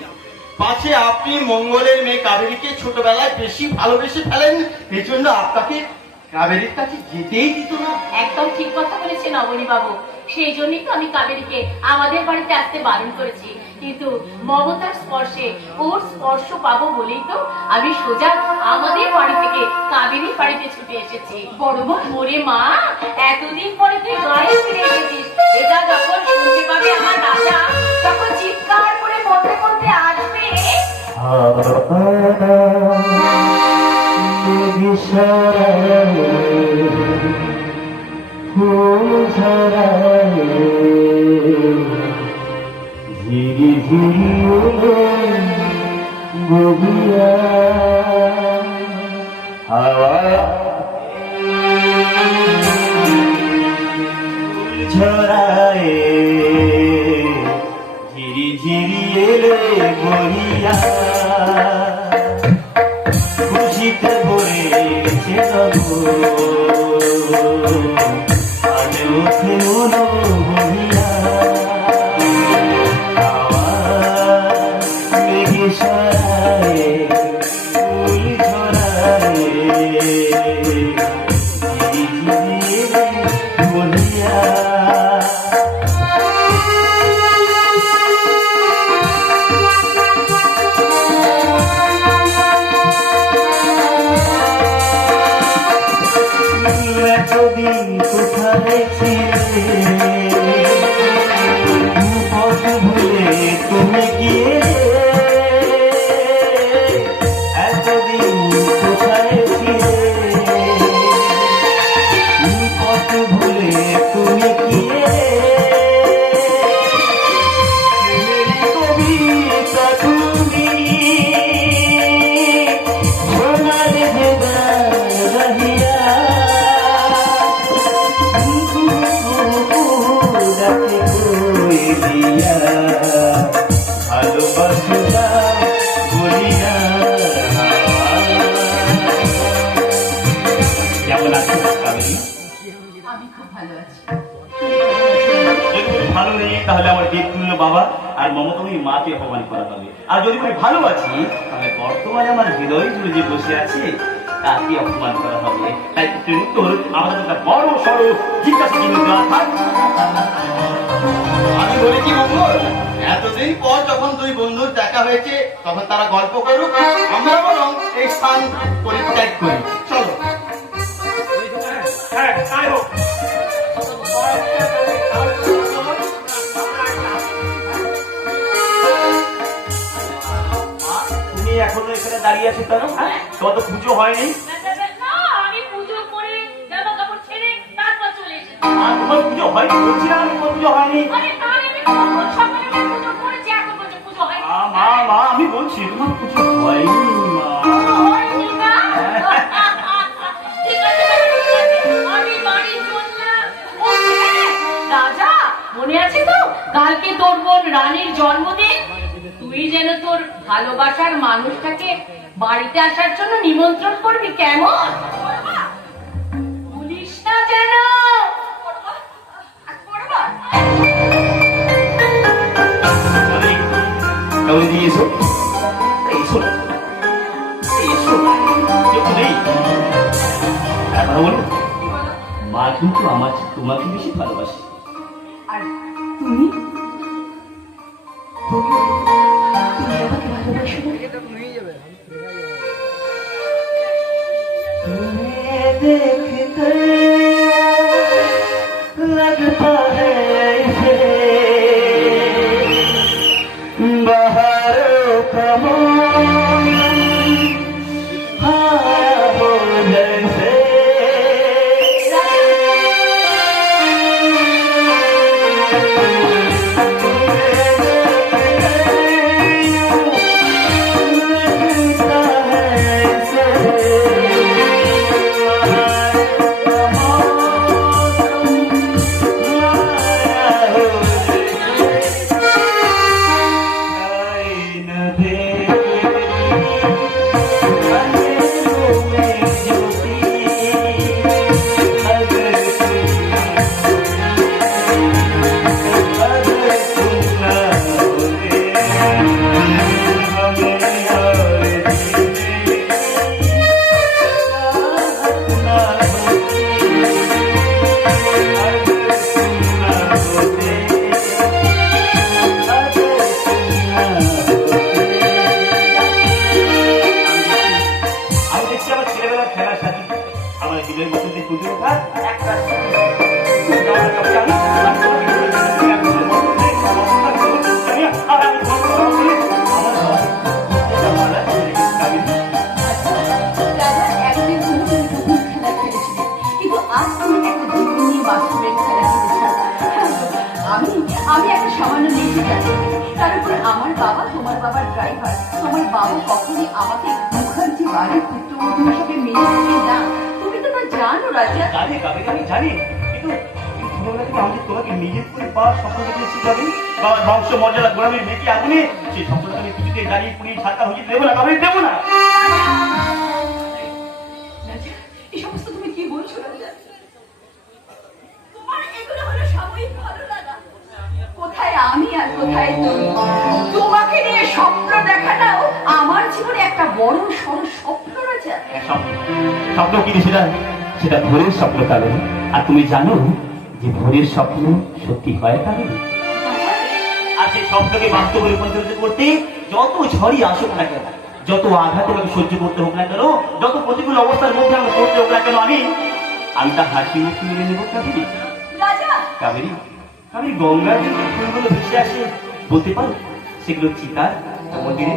পাছে আপনি মঙ্গলের মেয়ে কাবেরীকে ছোটবেলায় বেশি ভালোবেসে ফেলেন, এই জন্য আপনাকে কাবেরীর কাছে যেতেই দিত না। একদম ঠিক কথা বলেছেন অবনী বাবু। সেই জন্যই তো আমি কাবেরীকে আমাদের বাড়িতে আসতে বারণ করেছি, কিন্তু মমতার স্পর্শে ওর স্পর্শ পাবো বলেই তো আমি সোজা আমাদের বাড়ি থেকে কাবেরীর বাড়িতে ছুটে এসেছি। বড় মা, ওরে মা, এতদিন পরে তুই গায়ে ফিরে এসেছিস, এটা যখন শুনতে পাবে আমার রাজা, তখন চিৎকার করে মধ্যে মধ্যে আসবে। ধীরে ধীরে গভীরা হাওয়া ঝরায়, ঝিরি ঝিরি এলে বহিয়া খুশিতে ভরেছে আজ ওঠে মনো বহিয়া সরায় ফুল ঝরায়, ঝিরি ঝিরি বহিয়া এতদিন কোথায় ছিলে, পথ ভুলে তুমি গিয়ে, এতদিন কোথায় ছিলে, পথ ভুলে তুমি গিয়ে, কবিতা তুমি সোনার ভেদার রহিয়া ভালোবাসা বলিয়া। কেমন আছো কাবেরী? আমি খুব ভালো আছি। যদি তুমি ভালো নেই তাহলে আমার দেবতুল্য বাবা আর মমতাময়ী মাকে অপমান করা হবে, আর যদি আমি ভালো আছি তাহলে বর্তমানে আমার হৃদয় জুড়ে যে বসে আছে তাকে অপমান করা হবে। তাই তুমি উত্তর আমাদের একটা বড় সড়ো জিজ্ঞাসা কিন্তু আমি বলি কি মঙ্গল, এতদিন পর যখন দুই বন্ধুর দেখা হয়েছে তখন তারা গল্প করুক, আমরা বরং এই স্থান পরিত্যাগ করি। চলো। হ্যাঁ, তাই হোক। তুমি এখনো এখানে দাঁড়িয়ে আছো কেন? হ্যাঁ, তোমার তো পুজো হয়নি। না, আমি পুজো করে জামা কাপড় ছেড়ে তারপর চলে এসেছি। আর তোমার পুজো হয়নি বলছি না, আমি তোমার পুজো হয়নি। আরে তাহলে আমি কখন সকালে পুজো করেছি, এখন পর্যন্ত পুজো হয়নি। মা আমি বলছি তোমার পুজো হয়নি মা। হয়নি না? ঠিক আছে, আমি বাড়ি চললাম। ও হ্যাঁ, রাজা, মনে আছে তো কালকে তোর বোন রানীর জন্মদিন? তুই যেন তোর ভালোবাসার মানুষটাকে বাড়িতে আসার জন্য নিমন্ত্রণ করবি, কেমন? ভুলিস না যেন। কাউকে দিয়ে এসো, এসো না, এসো না, কেউ তো নেই। কথা বলো, মা কিন্তু আমার তোমাকে বেশি ভালোবাসে। আর তুমি তুমি আমাকে ভালোবাসো না? तुम्हें देखते लगता है बहारों का मौसम आया हो जैसे। বাবা তোমার বাবার ড্রাইভার, তোমার বাবা কখনই আমাকে মুখার্জি বাড়ির পুত্রবধূ হিসেবে মেনে নেবে না। তুমি তো তা জানো রাজা। জানি কাবেরী, আমি জানি, কিন্তু ছোটবেলা থেকে আমি তোমাকে নিজের করে পাওয়ার স্বপ্ন দেখেছি কাবেরী। বাবার বংশ মর্যাদা গোলামীর মেয়েকে আগুনে, সেই স্বপ্নটা আমি কিছুতে দাঁড়িয়ে পুড়িয়ে ছাড়টা হয়ে দেবো না কাবেরী, দেবো না। রাজা, এই সমস্ত তুমি কি বলছো রাজা? তোমার এগুলো হলো সাময়িক ভালো লাগা। কোথায় আমি আর কোথায় তুমি? তোমাকে নিয়ে স্বপ্ন দেখাটাও আমার জীবনে একটা বড় সড় স্বপ্ন রাজা। স্বপ্ন, স্বপ্ন কিন্তু সেটা ভোরের স্বপ্ন কাবেরী। আর তুমি জানো যে ভোরের স্বপ্ন সত্যি হয় কাবেরী। আর সেই স্বপ্নকে বাস্তবে রূপান্তরিত করতে যত ঝড়ই আসুক না কেন, যত আঘাত আমাকে সহ্য করতে হোক না কেন, যত প্রতিকূল অবস্থার মধ্যে আমাকে পড়তে হোক না কেন, আমি তা হাসি মুখে মেনে নেব কাবেরী। রাজা, কাবেরী, কাবেরী, গঙ্গার যে ফুলগুলো ভেসে আসে, বলতে পারো সেগুলো চিতার মন্দিরে?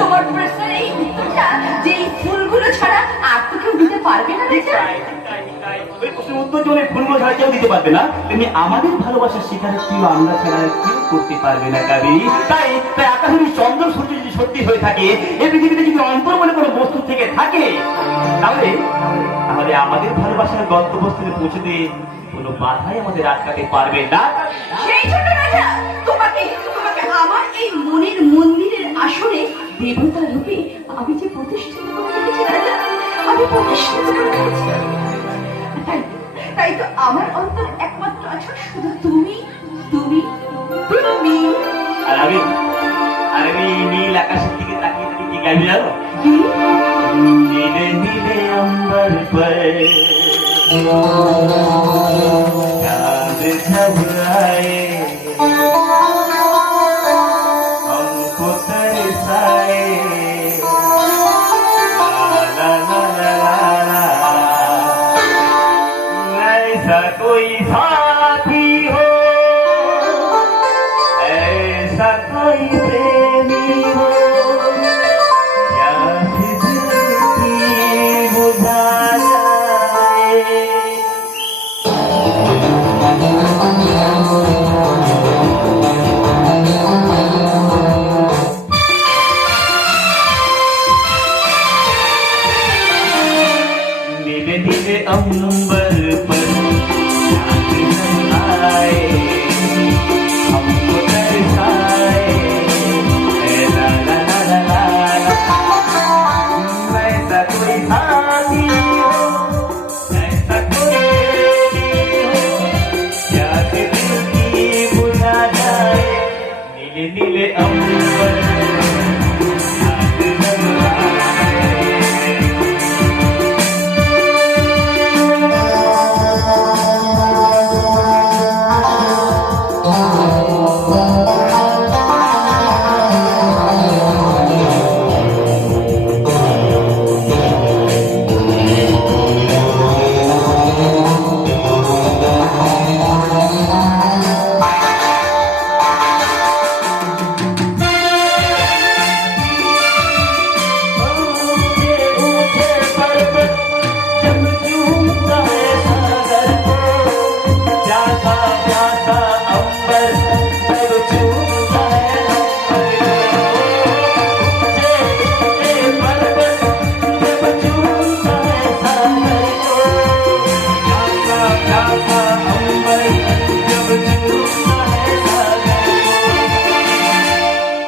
তোমার প্রশ্নের এই উত্তরটা যে এই ফুলগুলো ছাড়া আর তো কেউ দিতে পারবে না রাজা। ওই প্রশ্নের উত্তর যেমন এই ফুলগুলো ছাড়া কেউ দিতে পারবে না, তেমনি আমাদের ভালোবাসার শিকারের কেউ আমরা ছাড়া আর কেউ করতে পারবে না কাবেরী। তাই তাই আকাশের চন্দ্র সূর্য যদি সত্যি হয়ে থাকে, এই পৃথিবীতে যদি অন্তর বলে কোনো বস্তু থেকে থাকে, তাহলে তাহলে আমাদের ভালোবাসার গন্তব্যস্থলে পৌঁছতে কোনো বাধাই আমাদের আটকাতে পারবে না। সেই জন্য রাজা তোমাকে আমার এই মনের মন্দিরের আসরে দেবতা রূপে আমি যে প্রতিষ্ঠিত করে রেখেছি রাজা, আমি প্রতিষ্ঠিত করে রেখেছি। তাই তো আমার অন্তর একমাত্র আছো শুধু তুমি, তুমি, তুমি। আর আমি নীল আকাশের দিকে তাকিয়ে তাকিয়ে কি গাইবি জানো? নীলে নীলে अम्बर पर चांद घबराए, हमको तरसाए, ला ला ला ला ला, ऐसा कोई साथी हो, ऐसा कोई प्रेमी हो, क्या फिर बुझा जाए। नीले नीले अंबर पर चांद आए, हमको तरसाए, ला ला ला ला ला, ऐसा कोई साथी हो, ऐसा कोई प्रेमी हो, क्या दिल की बुझा जाए। नीले नीले अंबर चांद आए।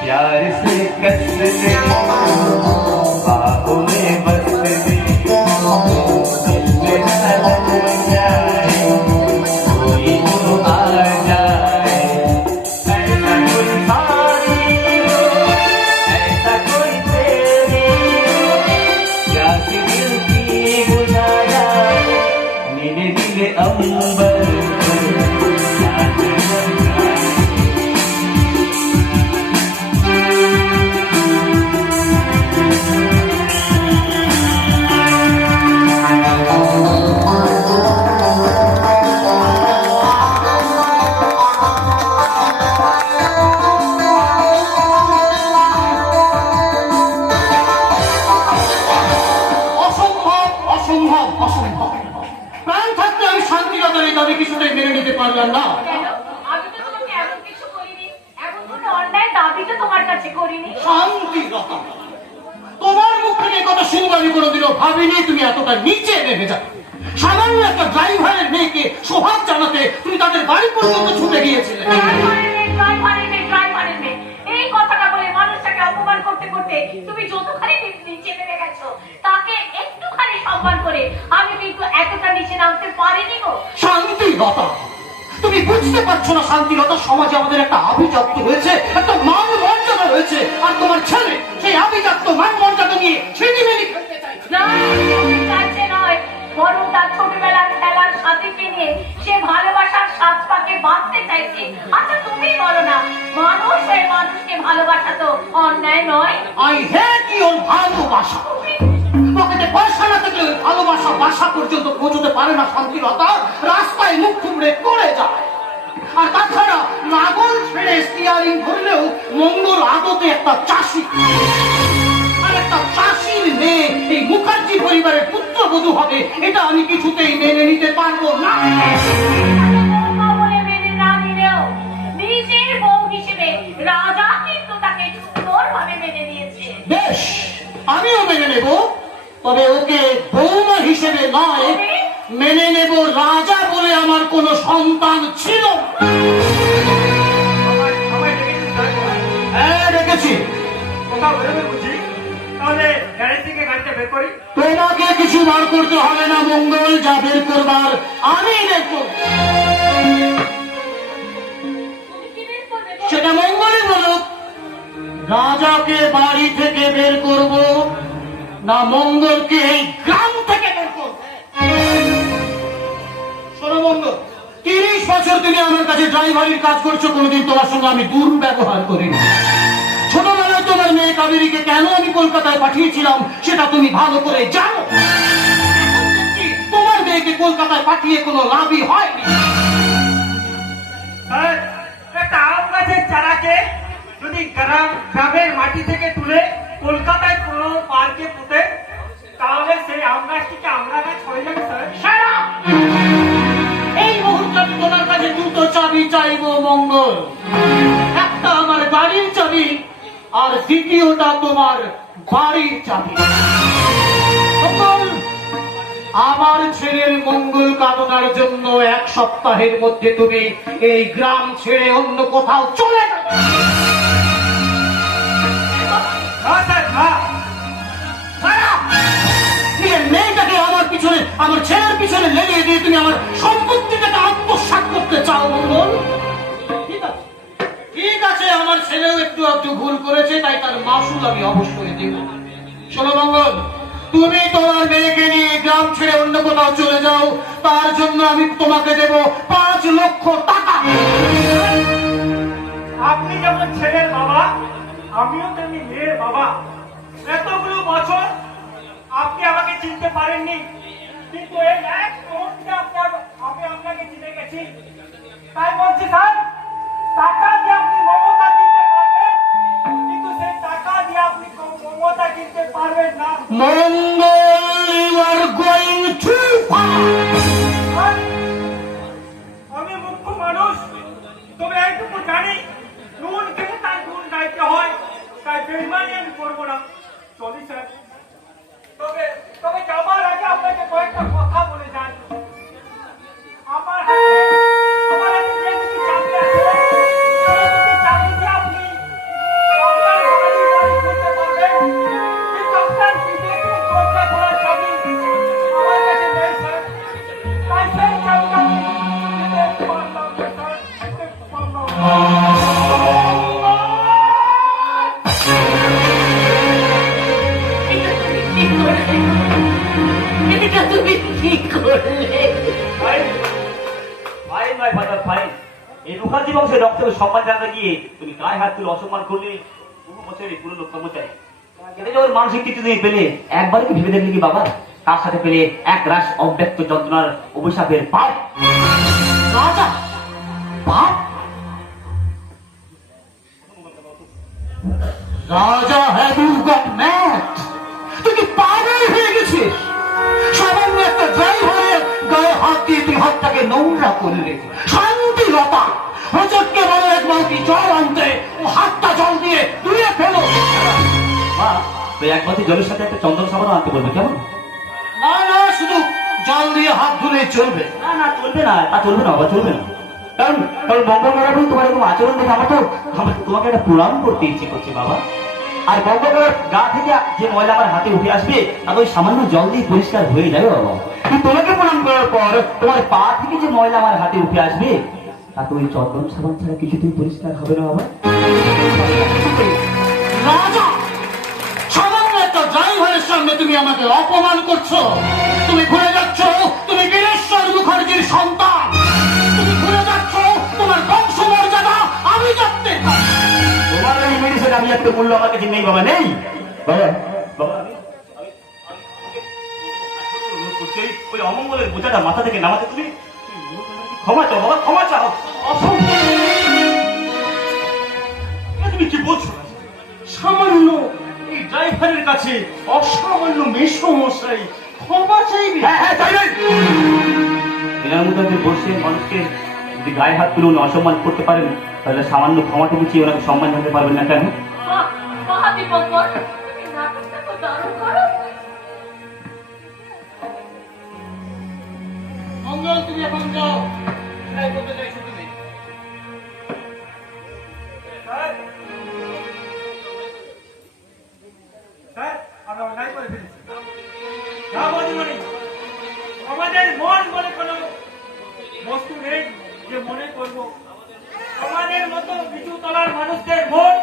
प्यार से कसने बाहों में बसने, दिल में धड़क जाए, कोई तो आ जाए। ऐसा कोई साथी हो, ऐसा कोई प्रेमी हो, क्या दिल की बुझा जाए। नीले नीले अंबर पर चांद आए। অসম্ভব, অসম্ভব, অসম্ভব। প্রাণ থাকতে আমি শান্তিলতার এই দাবি কিছুতেই মেনে নিতে পারলাম না। কেন? আমি তো তোমাকে এমন কিছু বলিনি, এমন কোনো অন্যায় দাবি দাবি তো তোমার কাছে করিনি। শান্তি লতা, তোমার মুখ থেকে এই কথা শুনবো আমি কোনোদিনও ভাবিনি তুমি এতটা নিচে নেমে যাবে। সামান্য একটা ড্রাইভারের মেয়েকে সোহাগ জানাতে তুমি তাদের বাড়ি পর্যন্ত ছুটে গিয়েছিলে। ড্রাইভারের মেয়ে এই কথাটা বলে মানুষটাকে অপমান করতে করতে তুমি যতখানি নিচে নেমে গেছো, তাকে একটুখানি সম্মান করে আমি কিন্তু এতটা নিচে নামতে পারিনি গো। শান্তিলতা, তুমি বুঝতে পারছো না শান্তিলতা, সমাজে আমাদের একটা আভিজাত্য হয়েছে, একটা মান মর্যাদা রয়েছে, আর তোমার ছেলে সেই আভিজাত্য মান মর্যাদা নিয়ে ছিনিমিনি খেলতে চাইছে। না, চাইছে নয়, বরং তার ছোটবেলার খেলার সাথীকে নিয়ে সে ভালোবাসার সাত পাকে বাঁধতে চাইছে। আচ্ছা তুমি বলো না, মানুষ হয়ে মানুষকে ভালোবাসা তো অন্যায় নয়? আই হেট ইওর ভালোবাসা। পকেটে পয়সা না থাকলে ওই ভালোবাসা বাসা পর্যন্ত পৌঁছতে পারে না শান্তিলতা, রাস্তায় মুখ থুবড়ে পড়ে যায়। আর তাছাড়া লাঙল ছেড়ে স্টিয়ারিং ধরলেও মঙ্গল আদতে একটা চাষি, আর একটা চাষির মেয়ে এই মুখার্জি পরিবারের পুত্রবধূ হবে, এটা আমি কিছুতেই মেনে নিতে পারবো না। বৌমা বলে মেনে না নিলেও নিজের বউ হিসেবে রাজা কিন্তু তাকে সুন্দরভাবে মেনে নিয়েছে। বেশ, আমিও মেনে নেব, তবে ওকে বৌমা হিসেবে নয়, মেনে নেব রাজা বলে আমার কোনো সন্তান ছিল না। আমায় ডেকেছেন স্যার? হ্যাঁ দেখেছি। কোথাও বেরোবে বুঝি? তাহলে গ্যারেজ থেকে গাড়িটা বের করি। তোমাকে কিছু বার করতে হবে না মঙ্গল, যা বের করবার আমি দেখবো। তুমি কি বের করবে গো? সেটা মঙ্গলই বলুক। রাজাকে বাড়ি থেকে বের করব না মঙ্গলকে এই গ্রাম থেকে বের করব? শোনো মঙ্গল, 30 বছর তুমি আমার কাছে ড্রাইভারির কাজ করছো, কোনোদিন তোমার সঙ্গে আমি দুর্ব্যবহার করিনি। ছোটবেলায় তোমার মেয়ে কাবেরীকে কেন আমি কলকাতায় পাঠিয়েছিলাম সেটা তুমি ভালো করে জানো। এখন দেখছি তোমার মেয়েকে কলকাতায় পাঠিয়ে কোনো লাভই হয়নি। স্যার, একটা আম গাছের চারাকে যদি গ্রামের মাটি থেকে তুলে কলকাতায় কোনো পার্কে পুঁতে, তাহলে সেই আম গাছটিকে আমড়া গাছ হয়ে যাবে স্যার। Shut up! এই মুহূর্তে আমি তোমার কাছে দুটো চাবি চাইবো মঙ্গল। একটা আমার গাড়ির চাবি, আর দ্বিতীয়টা তোমার বাড়ির চাবি। মঙ্গল, আমার ছেলের মঙ্গল কামনার জন্য 1 সপ্তাহের মধ্যে তুমি এই গ্রাম ছেড়ে অন্য কোথাও চলে যাবে। না স্যার, না। নিজের মেয়েটাকে আমার পিছনে, আমার ছেলের পিছনে লেগে দিয়ে তুমি আমার সম্পত্তিটাকে আত্মসাৎ করতে চাও মঙ্গল? ঠিক আছে, ঠিক আছে, আমার ছেলেও একটু একটু ভুল করেছে, তাই তার মাসুল আমি অবশ্যই দেব। শোনো মঙ্গল, তুমি তোমার মেয়েকে নিয়ে গ্রাম ছেড়ে অন্য কোথাও চলে যাও, তার জন্য আমি তোমাকে দেব 5 লক্ষ টাকা। আপনি যেমন ছেলের বাবা, আমিও তেমনি মেয়ের বাবা। এতগুলো বছর আপনি আমাকে চিনতে পারেননি, কিন্তু এই এক মুহূর্তে আমি আপনাকে চিনে গেছি। তাই বলছি স্যার, টাকা দিয়ে আপনি মমতা কিনতে পারবেন, কিন্তু সেই টাকা দিয়ে আপনি মমতা কিনতে পারবেন না। মঙ্গল, you are going too far. আর আমি মুখ্য মানুষ, তবে এইটুকু জানি নুন খেলে তার গুণ গাইতে হয়, তাই বেইমানি আমি করবো না। চলি স্যার, তবে তবে যাবার আগে আপনাকে কয়েকটা কথা বলে যান। আমার হাতে যে দুটি চাবি আছে, সেই দুটি চাবি দিয়ে আপনি আপনার বাড়ি বাড়ি করতে পারবেন, কিন্তু আপনার বিবেকের দরজা খোলার চাবি আমার কাছে নেই স্যার। তাই সেই চাবি আমি দিতে পারলাম না স্যার, দিতে পারলাম না। এটা তুমি কি করলে? ফাইন নয় ফাদার, ফাইন। এই মুখার্জি বংশের রক্তের সম্মান জানাতে গিয়ে তুমি গায়ে হাত তুলে অসম্মান করলে পুরো বছর পুরো লোক কর্মচারী। এতে যখন মানসিক কিছু তুমি পেলে, একবার কি ভেবে দেখলে কি বাবা, তার সাথে পেলে এক রাশ অব্যক্ত যন্ত্রণার অভিশাপের পাপ। রাজা পাপ? রাজা, হ্যাভ ইউ গট ম্যাড? তুই কি পাগল হয়ে গেছিস? সামান্য একটা ড্রাইভারের গায়ে হাত দিয়ে তুই হাতটাকে নোংরা করলে। শান্তিলতা, হোচটকে বড় এক বালতি জল আনতে ও হাতটা জল দিয়ে দিয়ে ধুয়ে ফেলো। মা তুই এক বাটি জলের সাথে একটা চন্দন সাবানও আনতে বলবো, কেমন? না না, শুধু জল দিয়ে হাত ধুলে চলবে। না না, চলবে না, তা চলবে না বাবা, চলবে না। কারণ কারণ মঙ্গলবার তোমার এরকম আচরণ দেখে আমার তোমাকে একটা প্রণাম করতে ইচ্ছে করছে বাবা। আর মঙ্গলবার গা থেকে যে ময়লা আমার হাতে উঠে আসবে তা ওই সামান্য জল দিয়ে পরিষ্কার হয়ে যাবে বাবা। কিন্তু তোমাকে প্রণাম করার পর তোমার পা থেকে যে ময়লা আমার হাতে উঠে আসবে তা তো ওই চন্দন সাবান ছাড়া কিছুতেই পরিষ্কার হবে না বাবা। রাজা, সামান্য একটা ড্রাইভারের সঙ্গে তুমি আমাকে অপমান করছো। তুমি ভুলে যাচ্ছ তুমি বীরেশ্বর মুখার্জির সন্তান। তুমি ভুলে যাচ্ছ তোমার বংশ মর্যাদা আমি জানতে। তোমার এই মেডিসিন আমি একটা মূল্য আমার কাছে নেই বাবা, নেই বাবা। বাবা ওই অমঙ্গলের বোঝাটা মাথা থেকে নামাতে তুমি ক্ষমা চাও বাবা, ক্ষমা চাও। তুমি কি বলছো? সামান্য এই ড্রাইভারের কাছে অসামান্য মেসমশাই ক্ষমা চাইবে? হ্যাঁ হ্যাঁ চাইবে। এনার মধ্যে আপনি বসে মানুষকে যদি গায়ে হাত তুলে উনি অসম্মান করতে পারেন তাহলে সামান্য ক্ষমাটুকু চেয়ে ওনাকে সম্মান জানাতে পারবেন না কেন? মহাদীপঙ্কর, তুমি নাটকটা তো দারুণ করো। মঙ্গল, তুমি এখন যাও। কোথায় করতে চাইছো তুমি? স্যার, স্যার, আমরা অন্যায় করে ফেলেছি। না বন্ধুমণি, আমাদের মন বলে কোনো বস্তু নেই যে মনে করব। আমাদের মতো নিচু তলার মানুষদের মন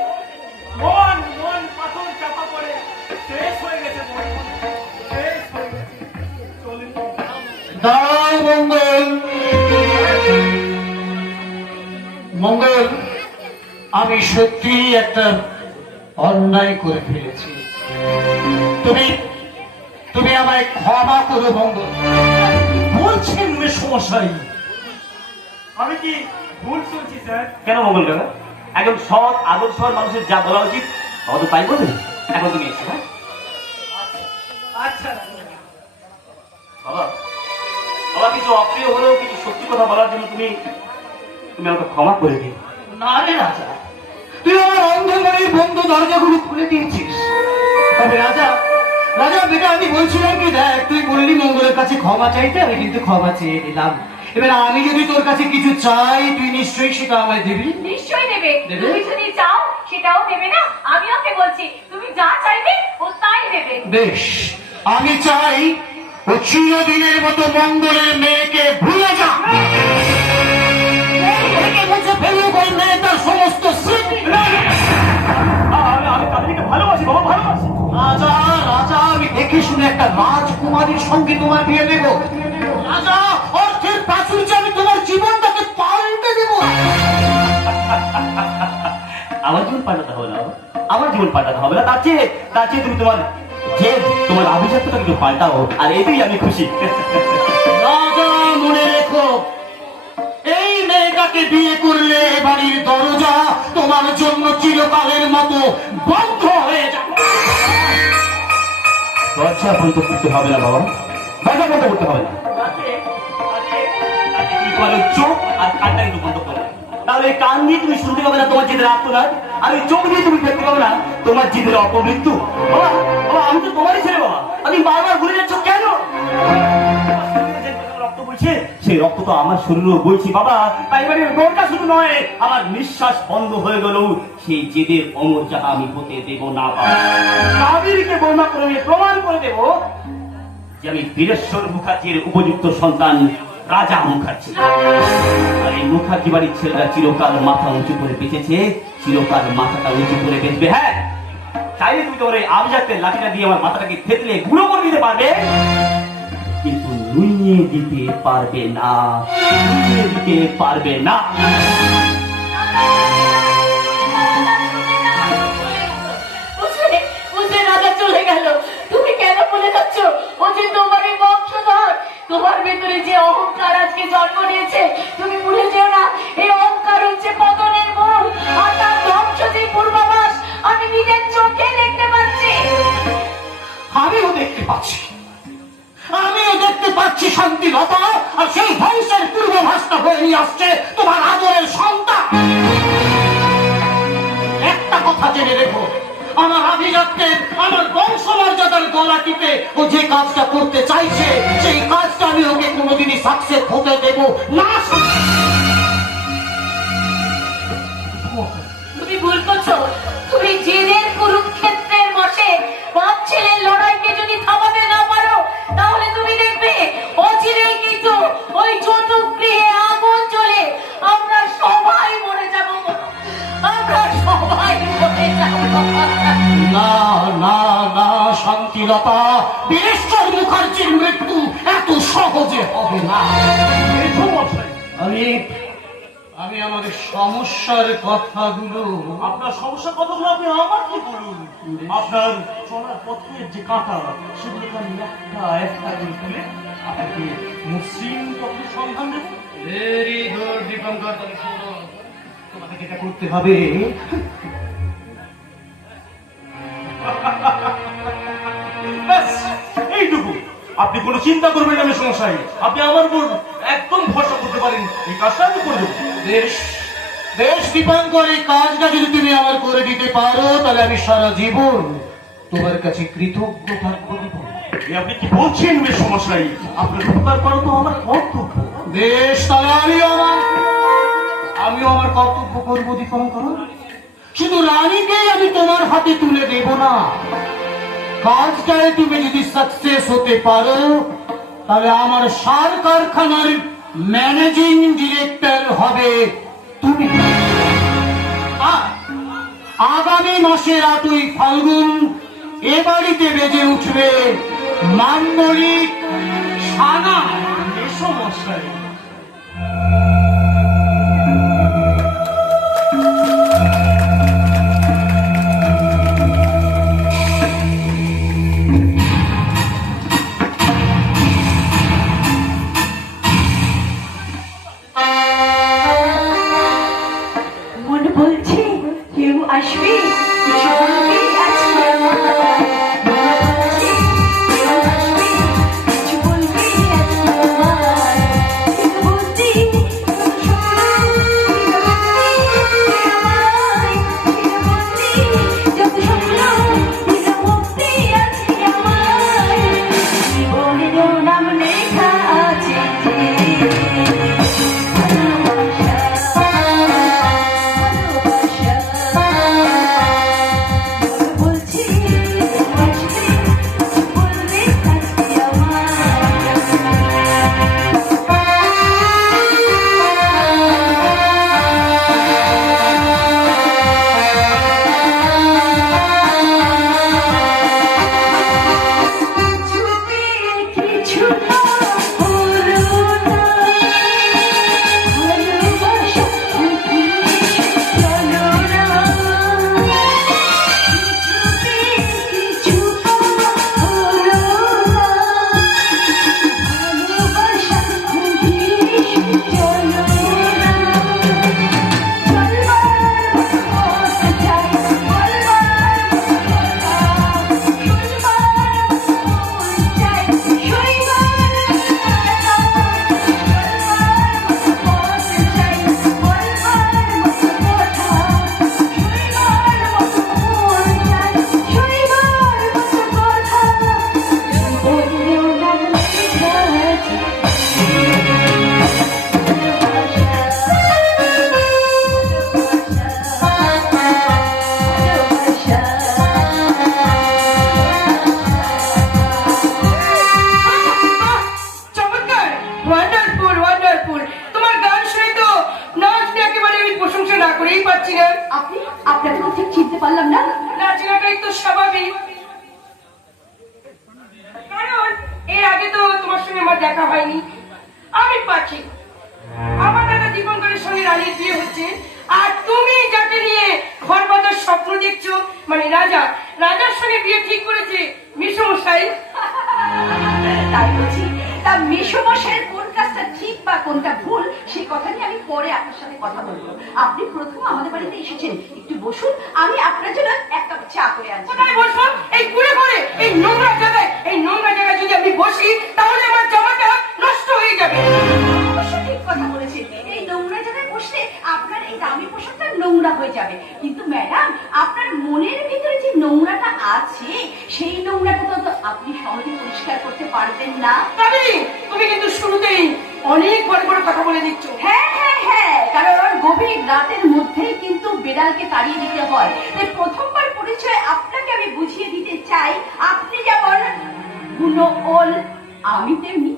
মন মন পাথর চাপা পড়ে শেষ হয়ে গেছে, মন শেষ হয়ে গেছে। চলুন। দাঁড়াও মঙ্গল। মঙ্গল, আমি সত্যি একটা অন্যায় করে ফেলেছি। তুমি তুমি আমায় ক্ষমা করো মঙ্গল। বলছেন মেসমশাই? আমি কি ভুল শুনছি স্যার? কেন মঙ্গল কাকা? একজন সৎ আদর্শ মানুষের যা বলা উচিত বাবা তো তাই বলবেন। এখন তুমি এসছো, হ্যাঁ আচ্ছা বাবা। বাবা কিছু অপ্রিয় হলেও কিছু সত্যি কথা বলার জন্য তুমি তুমি আমাকে ক্ষমা করে দিও। না রে রাজা, তুই আমার অন্ধকারের বন্ধ দরজাগুলো খুলে দিয়েছিস। তবে রাজা রাজা বেটা, আমি বলছিলাম কি, দেখ তুই বললি মঙ্গলের কাছে ক্ষমা চাইতে, আমি কিন্তু ক্ষমা চেয়ে নিলাম। এবার আমি যদি তোর কাছে কিছু চাই তুই নিশ্চয়ই সেটা আমায় দিবি। নিশ্চয়ই দেবে। দেবে? তুমি যদি চাও সেটাও দেবে না? আমি ওকে বলছি তুমি যা চাইবে ও তাই দেবে। বেশ, আমি চাই ও চিরদিনের মতো মঙ্গলের মেয়েকে ভুলে যা। মন থেকে মুছে ফেলুক ওই মেয়েটার সমস্ত স্মৃতি। আমি কাদেরকে ভালোবাসি বাবা, ভালোবাসি। রাজা রাজা, আমি দেখে শুনে একটা রাজকুমারীর সঙ্গে তোমার বিয়ে দেব। রাজা, অর্থের প্রাচুর্যে আমি তোমার জীবনটাকে পাল্টে দেব। আমার জীবন পাল্টাতে হবে না বাবা, আমার জীবন পাল্টাতে হবে না। তার চেয়ে তুমি তোমার আভিজাত্যটা একটু পাল্টাও, আর এতেই আমি খুশি। রাজা, মনে রেখো, এই মেয়েটাকে বিয়ে করলে এ বাড়ির দরজা তোমার জন্য চিরকালের মতো বন্ধ হয়ে যাবে। দরজা বন্ধ করতে হবে না বাবা, দরজা বন্ধ করতে হবে না। তোমার ওই চোখ আর কানটা একটু বন্ধ করো, তাহলে এই কান দিয়ে তুমি শুনতে পাবে না তোমার জিদের আত্মনাদ, আর ওই চোখ দিয়ে তুমি দেখতে পাবে না তোমার জিদের অপমৃত্যু। বাবা বাবা, আমি তো তোমারই ছেলে বাবা, আমি বারবার ভুলে যাচ্ছ কেন? রক্ত বইছে, সেই রক্ত তো আমার শরীরেও বইছে বাবা। তাই এবারে রোগটা শুধু নয়, আমার নিঃশ্বাস বন্ধ হয়ে গেল সেই জেদের অমর্যাদা আমি হতে দেব না বাবা। কাবেরীকে বর্ণনা করে প্রমাণ করে দেব যে আমি বীরেশ্বর মুখার্জির উপযুক্ত সন্তান রাজা মুখার্জি। আর এই মুখার্জি বাড়ির ছেলেরা চিরকাল মাথা উঁচু করে বেঁচেছে, চিরকাল মাথাটা উঁচু করে বেঁচবে। হ্যাঁ, চাইলে তুমি তোমার এই আভিজাত্যের লাঠিটা দিয়ে আমার মাথাটাকে থেতলে গুঁড়ো করে দিতে পারবে, কিন্তু নুইয়ে দিতে পারবে না, নুইয়ে দিতে পারবে না। বুঝলে রাজা চলে গেল, তুমি কেন বলে যাচ্ছ ও যে তোমারই বংশধর? তোমার ভেতরে যে অহংকার আজকে জন্ম নিয়েছে তুমি ভুলে যেও না, এই অহংকার হচ্ছে পতনের মূল, আর তার ধ্বংস যে পূর্বাভাস আমি নিজের চোখে দেখতে পাচ্ছি। আমিও দেখতে পাচ্ছি, আমিও দেখতে পাচ্ছি শান্তিলতা, আর সেই ধ্বংসের পূর্বাভাসটা হয়ে নিয়ে আসছে তোমার আদরের সন্তান। একটা কথা জেনে রেখো, আমার আভিজাত্যের, আমার বংশমর্যাদার গলা টিপে ও যে কাজটা করতে চাইছে, সেই কাজটা আমি ওকে কোনোদিনই সাকসেস হতে দেব না। তুমি ভুল করছো। তুমি জেদের কুরুক্ষেত্রের বসে বাপ ছেলের লড়াইকে যদি থামাতে না পারো, তাহলে তুমি দেখবে অচিরেই কিন্তু ওই চতুর্গৃহে আগুন জ্বলে আমরা সবাই মরে যাব। আমরা সবাই মরে যাব। না না না শান্তিলতা, বীরেশ্বর মুখার্জির মৃত্যু এত সহজে হবে না। আমি আমাদের সমস্যার কথাগুলো, আপনার সমস্যার কথাগুলো আপনি আমাকে বলুন। আপনার চলার পথের যে কাঁটা, সেগুলোকে আমি একটা একটা করে তুলে আপনাকে মসৃণ পথের সন্ধান দেব। ভেরি গুড দীপঙ্কর, তুমি শোনো, তোমাকে যেটা করতে হবে, ব্যাস এইটুকু। আপনি কোনো চিন্তা করবেন না সমস্যায়, আপনি আমার উপর একদম ভরসা করতে পারেন, এই কাজটা আমি করে দেবো। বেশ বেশ দীপঙ্কর, এই কাজটা যদি তুমি আমার করে দিতে পারো, তাহলে আমি সারা জীবন তোমার কাছে কৃতজ্ঞ থাকবো। আপনি কি বলছেন বেশ সমস্যায়? আপনার উপকার করা তো আমার কর্তব্য। বেশ, তাহলে আমিও আমার কর্তব্য করবো দীপঙ্কর। শুধু রানীকে আমি তোমার হাতে তুলে দেব না, কাজটায় তুমি যদি সাকসেস হতে পারো, তাহলে আমার সার কারখানার ম্যানেজিং ডিরেক্টর হবে তুমি। আর আগামী মাসের 8ই ফাল্গুন এ বাড়িতে বেজে উঠবে মাঙ্গলিক সানা। সমস্যায় মনে বলছে কেউ আসবে, কিছু বলবি আজকে আমার। মনে বলছে কেউ আসবে, কিছু বলবি আজকে আমার। কিন্তু বলছি যত স্বপ্ন দিল মুক্তি আজকে আমার। জীবনেরও নাম লেখা আছে আপনাকে তো ঠিক চিনতে পারলাম না। নাচনাটাই তো স্বাভাবিক, কারণ এর আগে তো তোমার সঙ্গে আমার দেখা হয়নি। আমি পাখি, আমার দাদা দীপঙ্করের সঙ্গে রানীর বিয়ে হচ্ছে, আর তুমি যাকে নিয়ে ঘর বাঁধার স্বপ্ন দেখছো, মানে রাজার সঙ্গে বিয়ে ঠিক করেছে মিশমশাই। তাই বলছি, তা মেসোমশাইয়ের কোন কাজটা ঠিক বা কোনটা ভুল, সেই কথা নিয়ে আমি পরে আপনার সাথে কথা বলবো। আপনি প্রথম আমাদের বাড়িতে এসেছেন, একটু বসুন, আমি আপনার জন্য এক কাপ চা করে আনছি। কোথায় বসবো? এই ঘুরে ঘুরে এই নোংরা জায়গায় যদি আমি বসি, তাহলে আমার জামাটা নষ্ট হয়ে যাবে। অবশ্য ঠিক কথা বলেছেন, এই নোংরা জায়গায় বসলে আপনার এই দামি স্বামীর পোশাকটা নোংরা হয়ে যাবে, কিন্তু ম্যাডাম আপনার মনের ভিতরে যে নোংরাটা আছে সেই নোংরাটা তো আপনি সহজে পরিষ্কার করতে পারবেন না। তবে তুমি কিন্তু শুরুতেই অনেক বড় বড় কথা বলে দিচ্ছ। হ্যাঁ হ্যাঁ হ্যাঁ, কারণ গভীর রাতের মধ্যেই কিন্তু বেড়ালকে তাড়িয়ে দিতে হয়। তাই প্রথমবার পরিচয় আপনাকে আমি বুঝিয়ে দিতে চাই, আপনি যেমন বুনো ওল, আমি তেমনি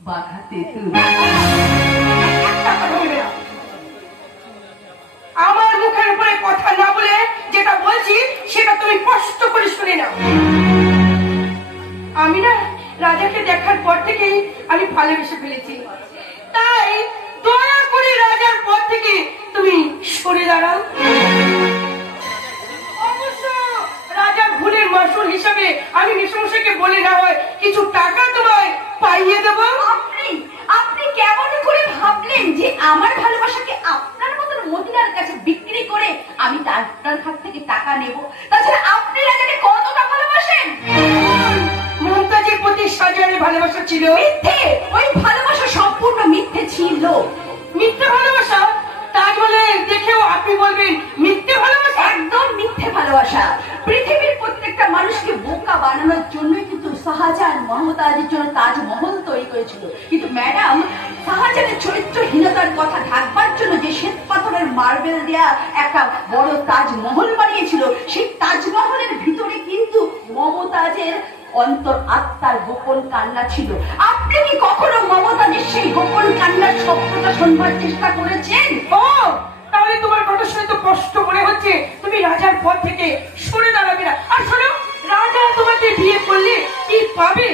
বাঘা তেঁতুল। একটা কথা বলবে না। আমার মুখের উপরে কথা না বলে যেটা বলছি সেটা তুমি স্পষ্ট করে শুনে নাও। আমি না রাজাকে দেখার পর থেকেই আমি ভালোবেসে ফেলেছি, তাই দয়া করে রাজার পর থেকে তুমি সরে দাঁড়াও। অবশ্য রাজার ভুলের মাসুল হিসাবে আমি মেসমশাইকে বলে না হয় কিছু টাকা তোমায় পাইয়ে দেবো। আপনি আপনি কেমন করে ভাবলেন যে আমার ভালোবাসাকে আপনার মতন মহিলার কাছে বিক্রি করে আমি তার হাত থেকে টাকা নেব? তাছাড়া আপনি রাজাকে কতটা ভালোবাসেন? মমতাজের প্রতি শাহজাহানের ভালোবাসা ছিল মিথ্যে, ওই ভালোবাসা সম্পূর্ণ মিথ্যে ছিল। মিথ্যে ভালোবাসা? তাজমহলে দেখেও আপনি বলবেন মিথ্যে ভালোবাসা? একদম মিথ্যে ভালোবাসা। পৃথিবীর প্রত্যেকটা মানুষকে বোকা বানানোর জন্যই কিন্তু শাহজাহান মমতাজের জন্য তাজমহল তৈরি করেছিল। কিন্তু ম্যাডাম, শাহজাহানের চরিত্রহীনতার কথা ঢাকবার জন্য যে শ্বেত পাথরের মার্বেল দেয়া একটা বড় তাজমহল বানিয়েছিল, সেই তাজমহলের ভিতরে কিন্তু মমতাজের অন্তর আত্মার গোপন কান্না ছিল। আপনি কি কখনো মমতাজের সেই গোপন কান্নার শব্দটা শুনবার চেষ্টা করেছেন? ও, তাহলে তোমার কথা শুনে তো কষ্ট মনে হচ্ছে তুমি রাজার পর থেকে সরে দাঁড়াবে না। আর শোনো, রাজা তোমাকে বিয়ে করলে কি পাবে?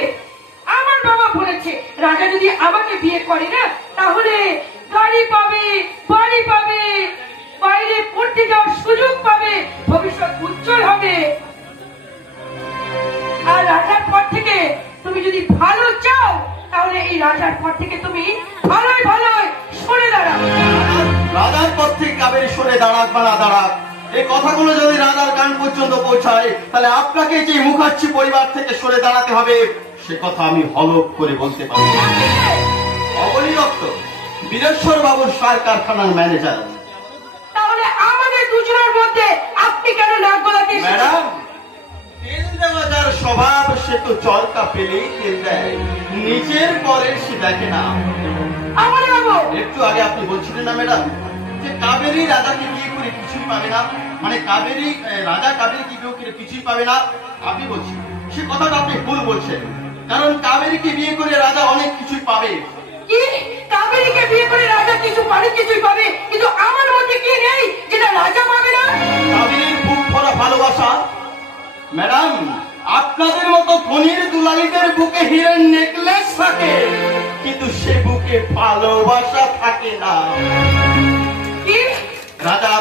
আমার বাবা বলেছে রাজা যদি আমাকে বিয়ে করে না তাহলে গাড়ি পাবে, বাড়ি পাবে, বাইরে পড়তে যাওয়ার সুযোগ পাবে, ভবিষ্যৎ উজ্জ্বল হবে। আর রাজার পর থেকে তুমি যদি ভালো চাও তাহলে এই রাজার পর থেকে তুমি ভালোই ভালোই সরে দাঁড়াও। রাজার পর থেকে কাবেরী সরে দাঁড়াক বা না দাঁড়াক, এই কথাগুলো যদি রাজার কান পর্যন্ত পৌঁছায় তাহলে আপনাকে যে মুখার্জি পরিবার থেকে সরে দাঁড়াতে হবে সে কথা আমি হলফ করে বলতে পারি। অবনী দত্ত, বীরেশ্বর বাবুর সার কারখানার ম্যানেজার। তাহলে আমাদের দুজনের মধ্যে আপনি কেন নাক গলাতে এসেছেন? ম্যাডাম, তেল দেওয়া যার স্বভাব সে তো চরকা পেলেই তেল দেয়, নিজের পরের সে দেখে না। আমার বাবু, একটু আগে আপনি বলছিলেন না ম্যাডাম যে কাবেরী রাজাকে বিয়ে করে কিছুই পাবে না, মানে কাবেরী রাজা কাবেরীকে বিয়ে করে কিছুই পাবে না। আপনি বলছেন সে কথাটা আপনি ভুল বলছেন, কারণ কাবেরীকে বিয়ে করে রাজা অনেক কিছুই পাবে। কি কাবেরীকে বিয়ে করে রাজা কিছু পারে, কিছুই পাবে, কিন্তু আমার মধ্যে কি নেই যেটা রাজা পাবে না? কাবেরীর বুক ভরা ভালোবাসা। ম্যাডাম, আপনাদের মতো ধনীর দুলালিদের বুকে হীরের নেকলেস থাকে, কিন্তু সে বুকে ভালোবাসা থাকে না। কি রাজা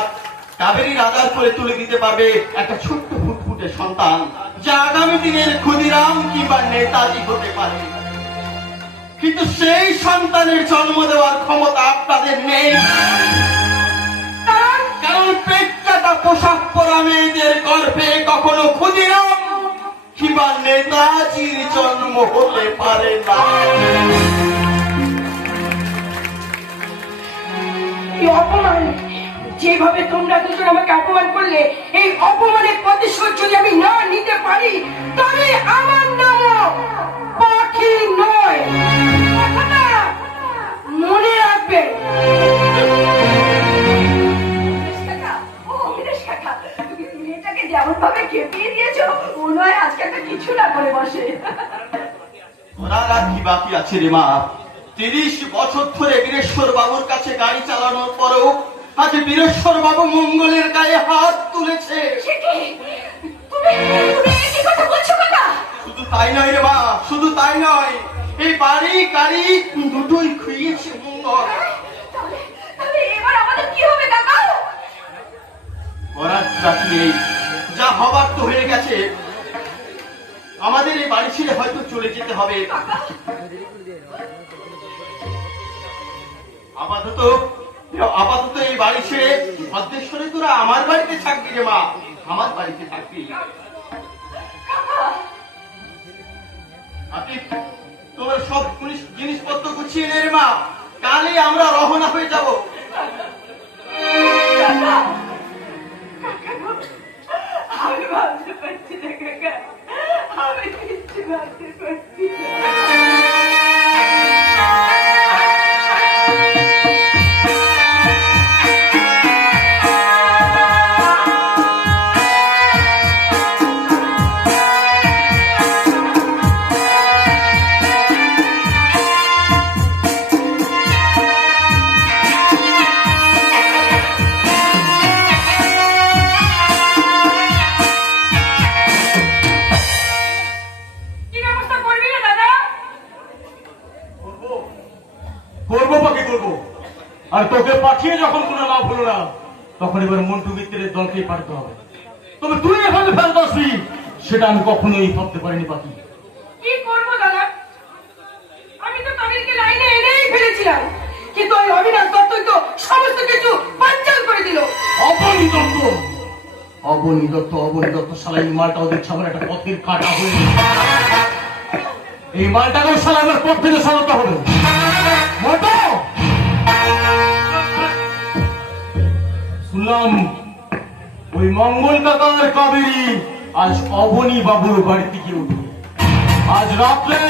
কাবেরী রাজার করে তুলে দিতে পারবে একটা ছোট্ট ফুটফুটে সন্তান, যা আগামী দিনের ক্ষুদিরাম কিংবা নেতাজি হতে পারে, কিন্তু সেই সন্তানের জন্ম দেওয়ার ক্ষমতা আপনাদের নেই। কারণ পেটকাটা পোশাক পরা মেয়েদের গর্ভে কখনো ক্ষুদিরাম কিংবা নেতাজির জন্ম হতে পারে না। এই অপমান, যেভাবে তোমরা দুজন আমাকে অপমান করলে, এই অপমানের প্রতিশোধ যদি আমি না নিতে পারি তবে আমার নামও পাখি নয়। কথাটা মনে রাখবেন। মেয়েটাকে যেমন ভাবে খেপিয়ে দিয়েছো, মনে হয় আজকে একটা কিছু না করে বসে। ওনার আর কি বাকি আছে রে মা? 30 বছর ধরে বীরেশ্বর বাবুর কাছে গাড়ি চালানোর পরেও আজ বীরেশ্বর বাবু মঙ্গলের গায়ে হাত তুলেছে। শুধু তাই নয় রে মা, শুধু তাই নয়, এই বাড়ি গাড়ি দুটোই খুইয়েছে মঙ্গল। এবার আমাদের কি হবে কাকা? করার চাকরি নেই, যা হবার তো হয়ে গেছে। আমাদের এই বাড়ি ছেড়ে হয়তো চলে যেতে হবে। আপাতত এই বাড়ি ছেড়ে ভদ্রেশ্বরে তোরা আমার বাড়িতে থাকবি রে মা, আমার বাড়িতে থাকবি। আপনি তোমার সব জিনিসপত্র গুছিয়ে নে রে মা, কালই আমরা রওনা হয়ে যাব। কাকা, কাকা গো, আমি ভাবতে পারছি না কাকা, আমি কিচ্ছু ভাবতে পারছি না। কি ব্যবস্থা করবি না দাদা? করবো বাকি করবো। আর তোকে পাঠিয়ে যখন কোনো লাভ হলো না, তখন এবার মন্টু মিত্রের দলকে পাঠাতে হবে। তবে তুই এভাবে ফেরত আসবি সেটা আমি কখনোই ভাবতে পারিনি বাকি। কি করবো দাদা? আমি তো তাদেরকে লাইনে এনেই ফেলেছিলাম, কিন্তু ওই অবিনাশ দত্তই তো সমস্ত কিছু বানচাল করে দিল। অবনী দত্ত, অবনী দত্ত, অবনী দত্ত শালা এই মালটা ওদের সামনে একটা পথের কাটা হয়ে এই মালটাকে শালা আমার পথ থেকে সরাতে হবে। মোটো! শুনলাম ওই মঙ্গল কাকার কাবেরী আজ অবনী বাবুর বাড়িতে গিয়ে উঠবে আজ রাত্রে।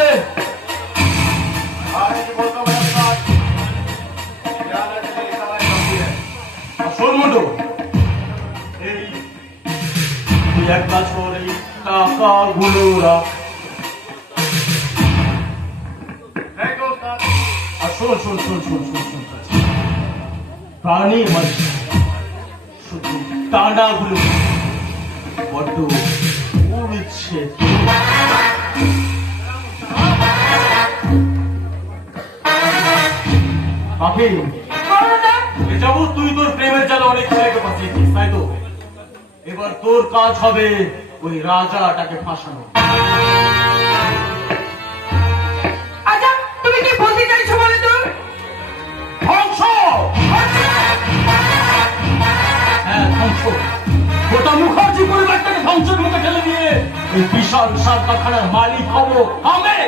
শোন মোটো, এই তুই এক কাজ কর, এই টাকাগুলো রাখ। আর শোন শোন শোন শোন শোন শোন, প্রাণী মানে শুধু টানাগুলো বড্ড উড়ছে। পাখি, বলো দাদা, এ যাবো তুই তোর প্রেমের জালে অনেক ছেলেকে বাঁচিয়েছিস, তাই তো? এবার তোর কাজ হবে ওই রাজাটাকে ফাঁসানো। আচ্ছা তুমি কি বলতে চাইছো বলে তো? ধ্বংস! হ্যাঁ, ধ্বংস। গোটা মুখার্জি পরিবারটাকে ধ্বংসের মুখে ঠেলে দিয়ে এই বিশাল সার কারখানার মালিক হবো আমি।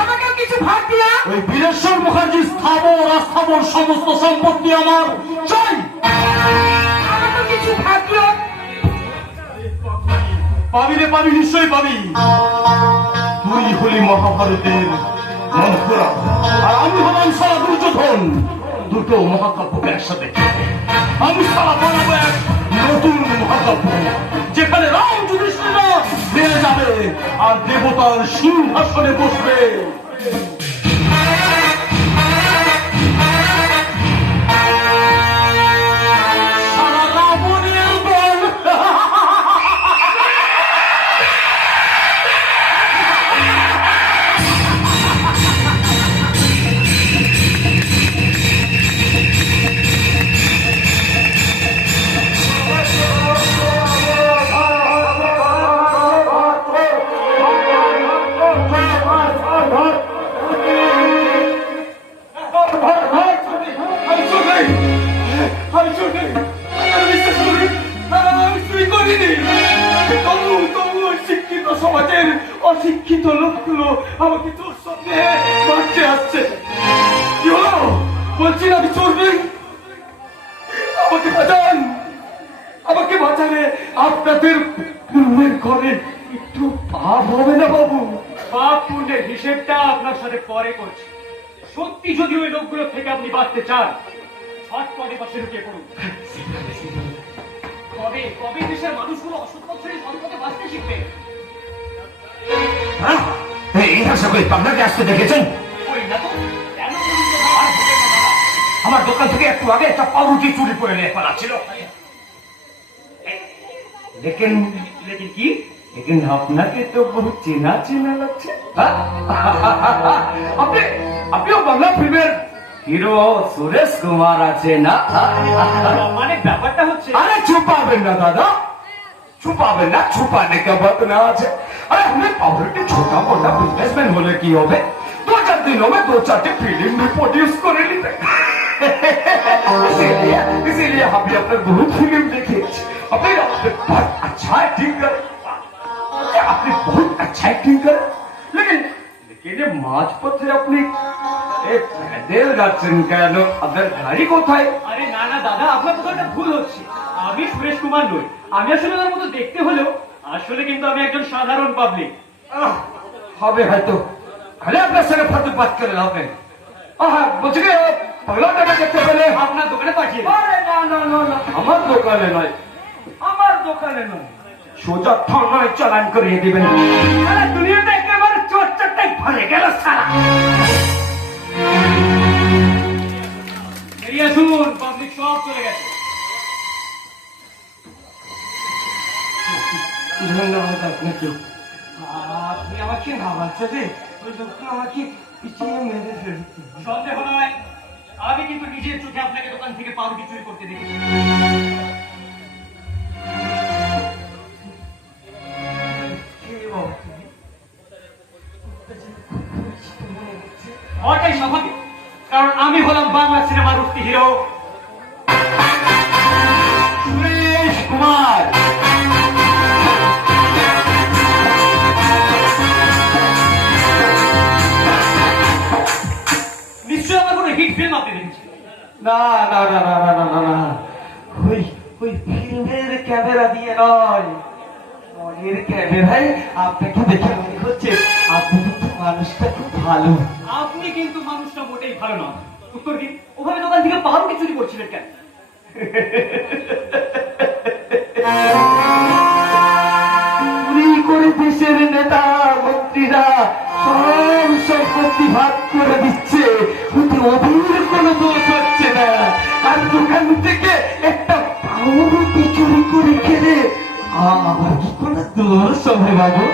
আমাকেও কিছু ভাগ দিয়া। ওই বীরেশ্বর মুখার্জি স্থাবর অস্থাবর সমস্ত সম্পত্তি আমার চাই। আমাকেও কিছু ভাগ দিও। পাবি রে, পাবি, নিশ্চয়ই পাবি। তুই হলি মহাভারতের মন্থরা আর আমি হলাম সারা দুর্যোধন। দুটো মহাকাব্যকে একসাথে আমি সারা বানাবো এক নতুন মহাকাব্য, যেখানে রাম যুধিষ্ঠিরা ফিরে যাবে আর দেবতার সিংহাসনে বসবে। সারা রাবণের দল সমাজের অশিক্ষিত লোকগুলো আমাকে তোর সঙ্গে মারতে আসছে। কি হলো? বলছি না আমি চোর নেই, আমাকে বাঁচান, আমাকে বাঁচালে আপনাদের পুণ্যের ঘরে একটু পাপ হবে না বাবু? পাপ পুণ্যের হিসেবটা আপনার সাথে পরে করছি। সত্যি যদি ওই লোকগুলো থেকে আপনি বাঁচতে চান, ছটপটে পাশে ঢুকিয়ে পড়ুন। কবে কবে দেশের মানুষগুলো অসৎ পথে সম্পদে বাঁচতে শিখবে? এই সকলে আপনাকে আসতে দেখেছেন? ওই না তো, কেন বলুন তো? আর হবে না দাদা। আমার দোকান থেকে একটু আগে একটা পাউরুটি চুরি করে নিয়ে পালাচ্ছিল। লেকিন লেকিন কি? लेकिन আপনাকে তো বহু চেনা চেনা লাগছে। আপনি আপনিও বাংলা ফিল্মের হিরো সুরেশ কুমার আছে না? মানে ব্যাপারটা হচ্ছে, अरे छुपाবেন না দাদা, छुपाবেন না, छुपाने का बात ना আছে। अरे हमें पावरटी छोटा मोटा बिजनेसमैन होने की होवे, 2-4 दिनों में 2-4 फिल्म भी प्रोड्यूस করে নিতে। इसीलिए हम भी अपने बहुत फिल्म देखे, अपने बहुत अच्छा एक्टिंग कर, আপনি बहुत अच्छा एक्टिंग कर, लेकिन ये माझ पत्थर अपनी প্যাডেল যাচ্ছেন কেন? আপনার গাড়ি কোথায়? আরে না না দাদা, আপনার কোথাও একটা ভুল হচ্ছে। আমি সুরেশ কুমার নই। আমি আসলে ওনার মতো দেখতে হলেও আসলে কিন্তু আমি একজন সাধারণ পাবলিক। হবে হয়তো, খালি আপনার সঙ্গে ফালতু বাত করে হবে। বলছি কি, পাগলাটাকে দেখতে পেলে আপনার দোকানে পাঠিয়ে দেন। আরে না না না না, আমার দোকানে নয়, আমার দোকানে নয়, সোজা থানায় চালান করিয়ে দিবেন। সারা দুনিয়াটা একেবারে চোরটাই ভরে গেল সারা। বেরিয়ে আসুন, পাবলিক সব চলে গেছে। ধন্যবাদ আপনাকে। আপনি আমাকে ভাবাচ্ছে যে ওই লোক আমাকে পিছিয়ে মেরে ফেলছে। সন্দেহ নয়, আমি কিন্তু নিজের চোখে আপনাকে দোকান থেকে পাউরুটি চুরি করতে দেখেছি। হওয়াটাই স্বাভাবিক, কারণ আমি হলাম বাংলা সিনেমার উঠতি হিরো সুরেশ কুমার। নিশ্চয়ই আমার কোনো হিট ফিল্ম আপনি দেখেছেন। না না না না না না না না, ওই ওই ফিল্মের ক্যামেরা দিয়ে নয়, মনের ক্যামেরায় আপনাকে দেখে মনে হচ্ছে আপনি কিন্তু মানুষটা খুব ভালো। আপনি কিন্তু মানুষটা মোটেই ভালো নয়। উত্তর দিন, ওভাবে দোকান থেকে পাউরুটি চুরি করছিলেন কেন? চুরি করে দেশের নেতা মন্ত্রীরা সব সম্পত্তি ভাগ করে দিচ্ছে, কিন্তু ওদের কোনো দোষ হচ্ছে না। আর দোকান থেকে একটা পাউরুটি চুরি করে খেলে আমার কি কোনো দোষ হবে বাবু?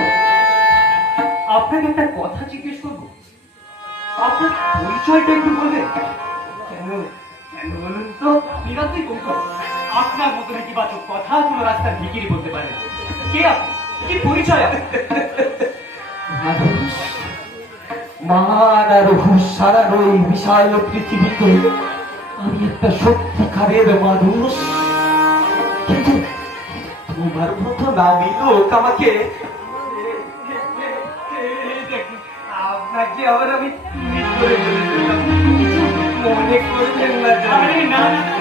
আপনাকে একটা কথা জিজ্ঞেস করবো, আপনার পরিচয়টা একটু বলবেন? কেন কেন বলুন তো? নিরাপদই বলতো, আপনার মতো নেতিবাচক কথা কোনো রাস্তার ভিকিরি বলতে পারেন। কে আপনি? কি পরিচয় আপনার? মানুষ মান আর হুঁশ সারার ওই বিশাল পৃথিবীতে আমি একটা সত্যিকারের মানুষ, কিন্তু তোমার মতো নামি লোক আমাকে দেখুন, আপনাকে আবার আমি তুমি করে বলেছিলাম, কিছু মনে করবেন না আরে না না না,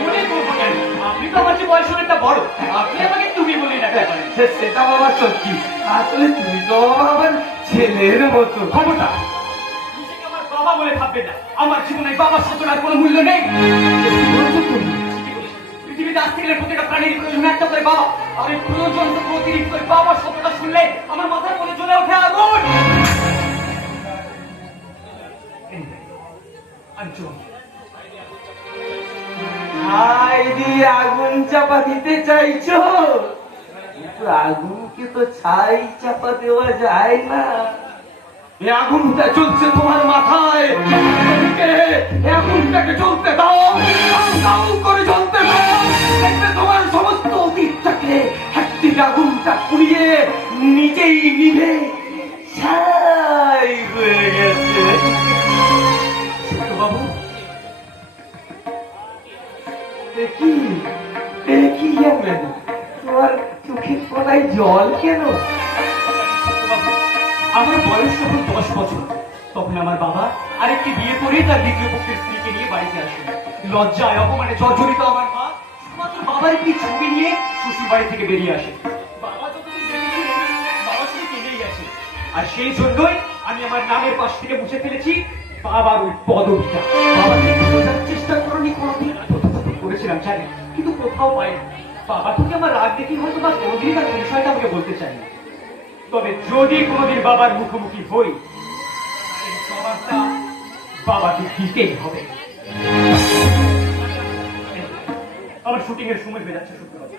মনে করবো কেন? আপনি তো আমার চেয়ে বয়স অনেকটা বড়, আপনি আমাকে তুমি বলে ডাকতে পারেন। সেটা বাবা সত্যি, আসলে তুমি তো আমার ছেলের মতো। খবরটা নিজেকে আমার বাবা বলে ভাববে না। আমার জীবনে বাবার শব্দটার কোনো মূল্য নেই। পৃথিবীতে আসতে গেলে প্রত্যেকটা প্রাণীর প্রয়োজন একটা করে বাবা। আর এই প্রয়োজন থেকে অতিরিক্ত ওই বাবার শব্দটা শুনলে আমার মাথার মধ্যে জ্বলে ওঠে আগুন। হাই দিয়ে আগুন চাপা দিতে চাইছো, কিন্তু আগুনকে তো ছাই চাপা দেওয়া যায় না। এই আগুনটা চলছে তোমার মাথায়, এই আগুনটাকে চলতে দাও, দাও দাও করে জ্বলতে দাও। দেখবে তোমার সমস্ত অতীতটাকে একদিকে আগুনটা পুড়িয়ে নিজেই নিভে ছাই হয়ে গেছে। বাবু, কি কি জানলেন? তোমার চোখের কোনায় জল কেন? আমার বয়স যখন 10 বছর, তখন আমার বাবা আরেকটি বিয়ে করে তার দ্বিতীয় পক্ষের স্ত্রীকে নিয়ে বাড়িতে আসেন। লজ্জায় অপমানে জর্জরিত আমার মা শুধুমাত্র বাবার একটি ছবি নিয়ে শ্বশুর বাড়ি থেকে বেরিয়ে আসে। বাবা যতদিন দেখেছিলেন, বাবা শুধু কেঁদেই আছে। আর সেই জন্যই আমি আমার নামের পাশ থেকে মুছে ফেলেছি বাবার ওই পদবিটা। বাবাকে বোঝার চেষ্টা করনি কোনোদিন, করেছিলাম জানি, কিন্তু কোথাও পাইনি। বাবা তোকে আমার রাগ দেখি হয়তো বা কোনোদিন তার বিষয়টা আমাকে বলতে চাইনি। তবে যদি কোনোদিন বাবার মুখোমুখি হই, এই জবাবটা বাবাকে দিতেই হবে। আমার শুটিং এর সময় হয়ে যাচ্ছে, সত্যি কথা।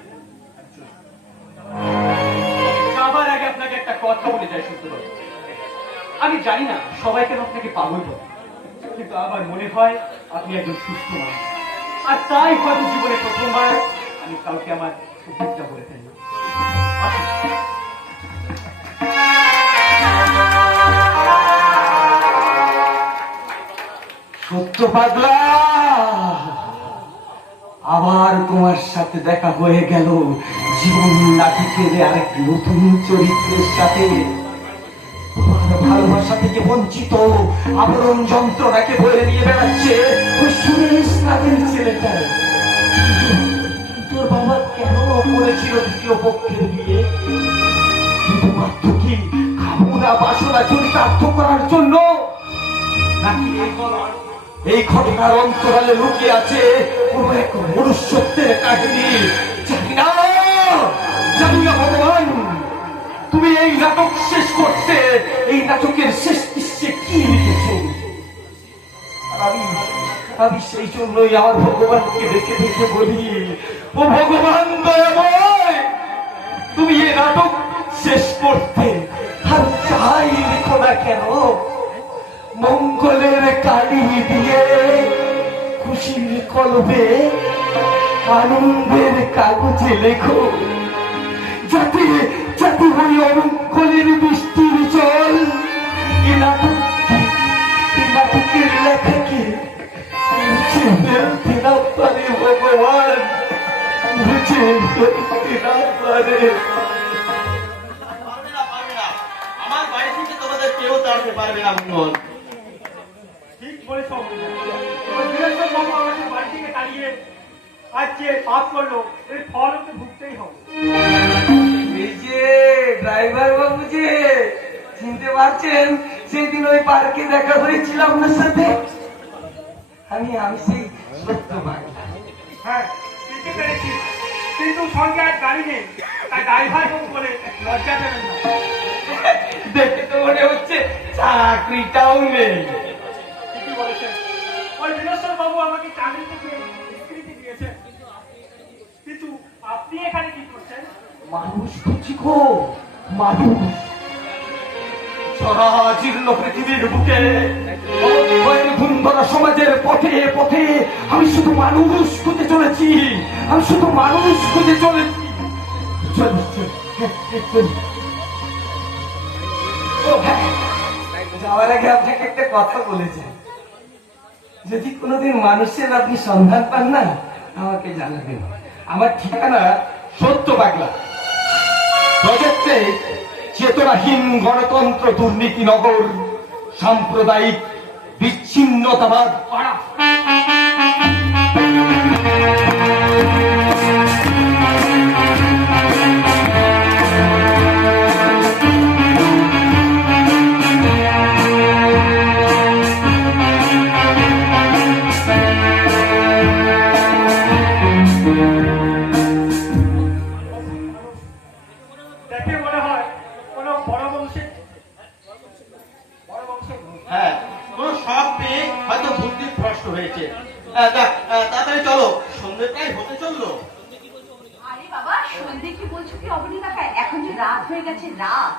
যাবার আগে আপনাকে একটা কথা বলে যাই, সত্যি কথা। আমি জানি না সবাই কেন আপনাকে পাগল বলে, কিন্তু আমার মনে হয় আপনি একজন সুস্থ মানুষ। আর তাই হয়তো জীবনে প্রথমবার আমি কাউকে আমার সুখটা বলে ফেললাম। সত্য পাগলা, আবার তোমার সাথে দেখা হয়ে গেল জীবন নাটকের আরেক নতুন চরিত্রের সাথে। ভালোবাসা থেকে বঞ্চিত আবরণ যন্ত্রণাকে বয়ে নিয়ে বেড়াচ্ছে ওই সুরেশ নামের ছেলেটা। তোর বাবা কেন করেছিল দ্বিতীয় পক্ষের বিয়ে? শুধুমাত্র কি কামনা বাসনা চরিতার্থ করার জন্য, নাকি এই ঘটনার অন্তরালে লুকিয়ে আছে কোনো এক মনুষ্যত্বের কাহিনী? জানি না, জানি না ভগবান, তুমি এই নাটক শেষ করতে এই নাটকের শেষ দৃশ্যে কি লিখেছো? আর আমি সেই জন্যই আমার ভগবানকে দেখে দেখে বলি, ও ভগবান দয়াময়, তুমি এই নাটক শেষ করতে আর যাই লিখো না কেন, মঙ্গলের কালি দিয়ে খুশির কলবে আনন্দের কাগজে লেখো, যাতে যাতে ওই অমঙ্গলের বৃষ্টির জল এই নাটকের লেখাকে মুছে ফেলতে না পারে ভগবান, মুছে ফেলতে না পারে। পারবে না, পারবে না। আমার বাড়ি থেকে তোমাদের কেউ তাড়াতে পারবে না মঙ্গল। ঠিক বলেছ ওই বীরেশ্বর বাবু আমাদের বাড়ি থেকে তাড়িয়ে আজ যে পাপ করলো এর ফল ওকে ভুগতেই হবে। এই যে ড্রাইভার বাবু, যে চিনতে পারছেন, সেদিন ওই পার্কে দেখা হয়েছিল আপনার সাথে। আমি সেই সত্য বাংলা। হ্যাঁ চিনতে পেরেছি, কিন্তু সঙ্গে আর গাড়ি নেই, তাই ড্রাইভার বাবু বলে লজ্জা দেবেন না। দেখে তো মনে হচ্ছে চাকরিটাও নেই। ঠিকই বলেছেন, ওই বীরেশ্বর বাবু আমাকে চাকরি থেকে স্বীকৃতি দিয়েছেন, কিন্তু আপনি এখানে কি করছেন? মানুষ খুঁজি গো, মানুষ। জরাজীর্ণ পৃথিবীর বুকে ধুন্ধরা সমাজের পথে পথে আমি শুধু মানুষ খুঁজে চলেছি, আমি শুধু মানুষ খুঁজে চলেছি। যাওয়ার আগে আপনাকে একটা কথা বলেছে, যদি কোনোদিন মানুষের আপনি সন্ধান পান না আমাকে জানাবেন। আমার ঠিকানা সত্য বাংলা, প্রজেক্টে চেতনাহীন গণতন্ত্র দুর্নীতিনগর, সাম্প্রদায়িক বিচ্ছিন্নতাবাদ পাড়া। দেখে মনে হয় কোনো বড় বংশে হ্যাঁ, কোনো শখ পেয়ে হয়তো বুদ্ধি ভ্রষ্ট হয়েছে। তাড়াতাড়ি চলো, সন্ধ্যে প্রায় হতে চললো। আরে বাবা, সন্ধে কি বলছো কি অবনী কাকা? এখন যে রাত হয়ে গেছে, রাত।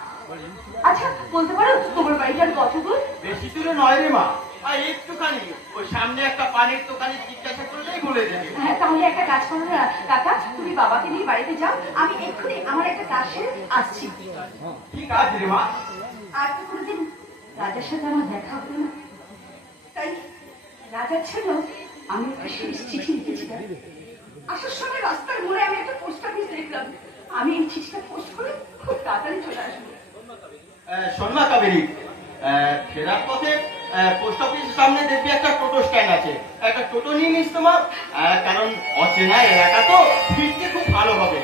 আচ্ছা বলতে পারো তোমার বাড়িটার কত দূর? বেশি দূরে নয় রে মা, আর একটুখানি ওই সামনে একটা পানির দোকানে জিজ্ঞাসা করলেই বলে দেবে। হ্যাঁ, তাহলে একটা কাজ করো না কাকা, তুমি বাবাকে নিয়ে বাড়িতে যাও, আমি এক্ষুনি আমার একটা কাজ সেরে আসছি। কি কাজ রে মা? আর তো কোনোদিন রাজার সাথে আমার দেখা হলো না, তাই রাজার ছিল আমি একটা শেষ চিঠি লিখেছিলাম। আসার সময় রাস্তার মোড়ে আমি একটা পোস্ট অফিস দেখলাম, আমি এই চিঠিটা পোস্ট করে খুব তাড়াতাড়ি চলে আসবো। শোন না কাবেরী, ফেরার পথে পোস্ট অফিসের সামনে দেখবি একটা টোটো স্ট্যান্ড আছে, একটা টোটো নিয়ে নিস তোমার, কারণ অচেনা এলাকা তো, ফিরতে খুব ভালো হবে।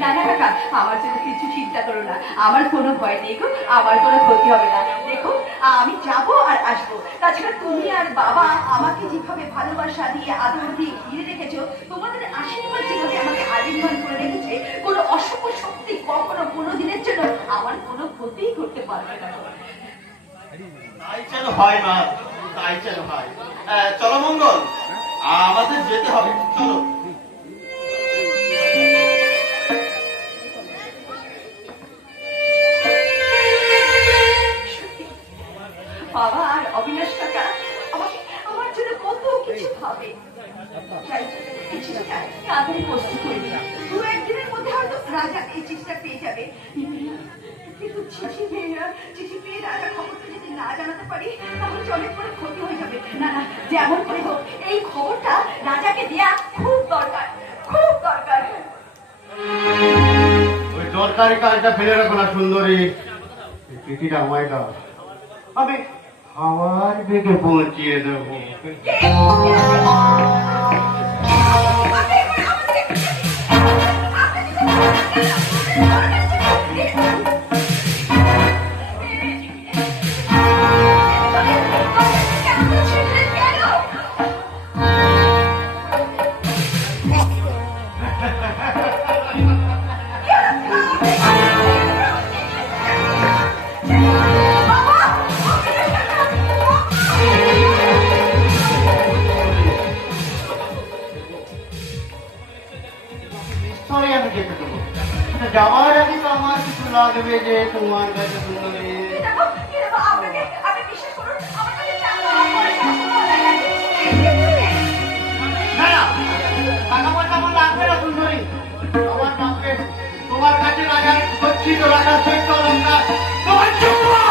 না না কাকা, আমার জন্য কিছু চিন্তা করো না, আমার কোনো ভয় নেই গো, আমার কোনো ক্ষতি হবে না। দেখো আমি যাবো আর আসবো, তাছাড়া তুমি আর বাবা আমাকে যেভাবে ভালোবাসা দিয়ে আদর দিয়ে ঘিরে রেখেছো, তোমাদের আশীর্বাদ যেভাবে আমাকে আলিঙ্গন করে রেখেছে, কোনো অশুভ শক্তি কখনো কোনো দিনের জন্য আমার কোনো ক্ষতিই করতে পারবে না। তাই যেন হয় মা, তাই যেন হয়। চলো মঙ্গল, আমাদের যেতে হবে, চলো। বাবা আর অবিনাশ কাকা আমাকে আমার জন্য কত কিছু ভাবে, তাই এই চিঠিটা তাড়াতাড়ি প্রস্তুত করে দিই, 2-1 দিনের মধ্যে হয়তো রাজা এই চিঠিটা পেয়ে যাবে। কিন্তু চিঠি পেয়ে রাজা খবরটা যদি না জানাতে পারি তাহলে যে অনেক বড় ক্ষতি হয়ে যাবে। না না, যেমন করে হোক এই খবরটা রাজাকে দেয়া খুব দরকার, খুব দরকার। ওই দরকারি কাজটা ফেলে রাখো না সুন্দরী, এই চিঠিটা আমায় দাও, আমি হাওয়ার বেগে পৌঁছিয়ে দেবো। নিশ্চয়ই আমি যেতে দেবো, কিন্তু যাওয়ার আগে তো আমার কিছু লাগবে যে তোমার কাছে সুন্দরী। না না, টাকা পয়সা আমার লাগবে না সুন্দরী, আমার লাগবে তোমার কাছে রাখার গচ্ছিত রাখার চৈত্য অলঙ্কার, তোমার চুম্বন।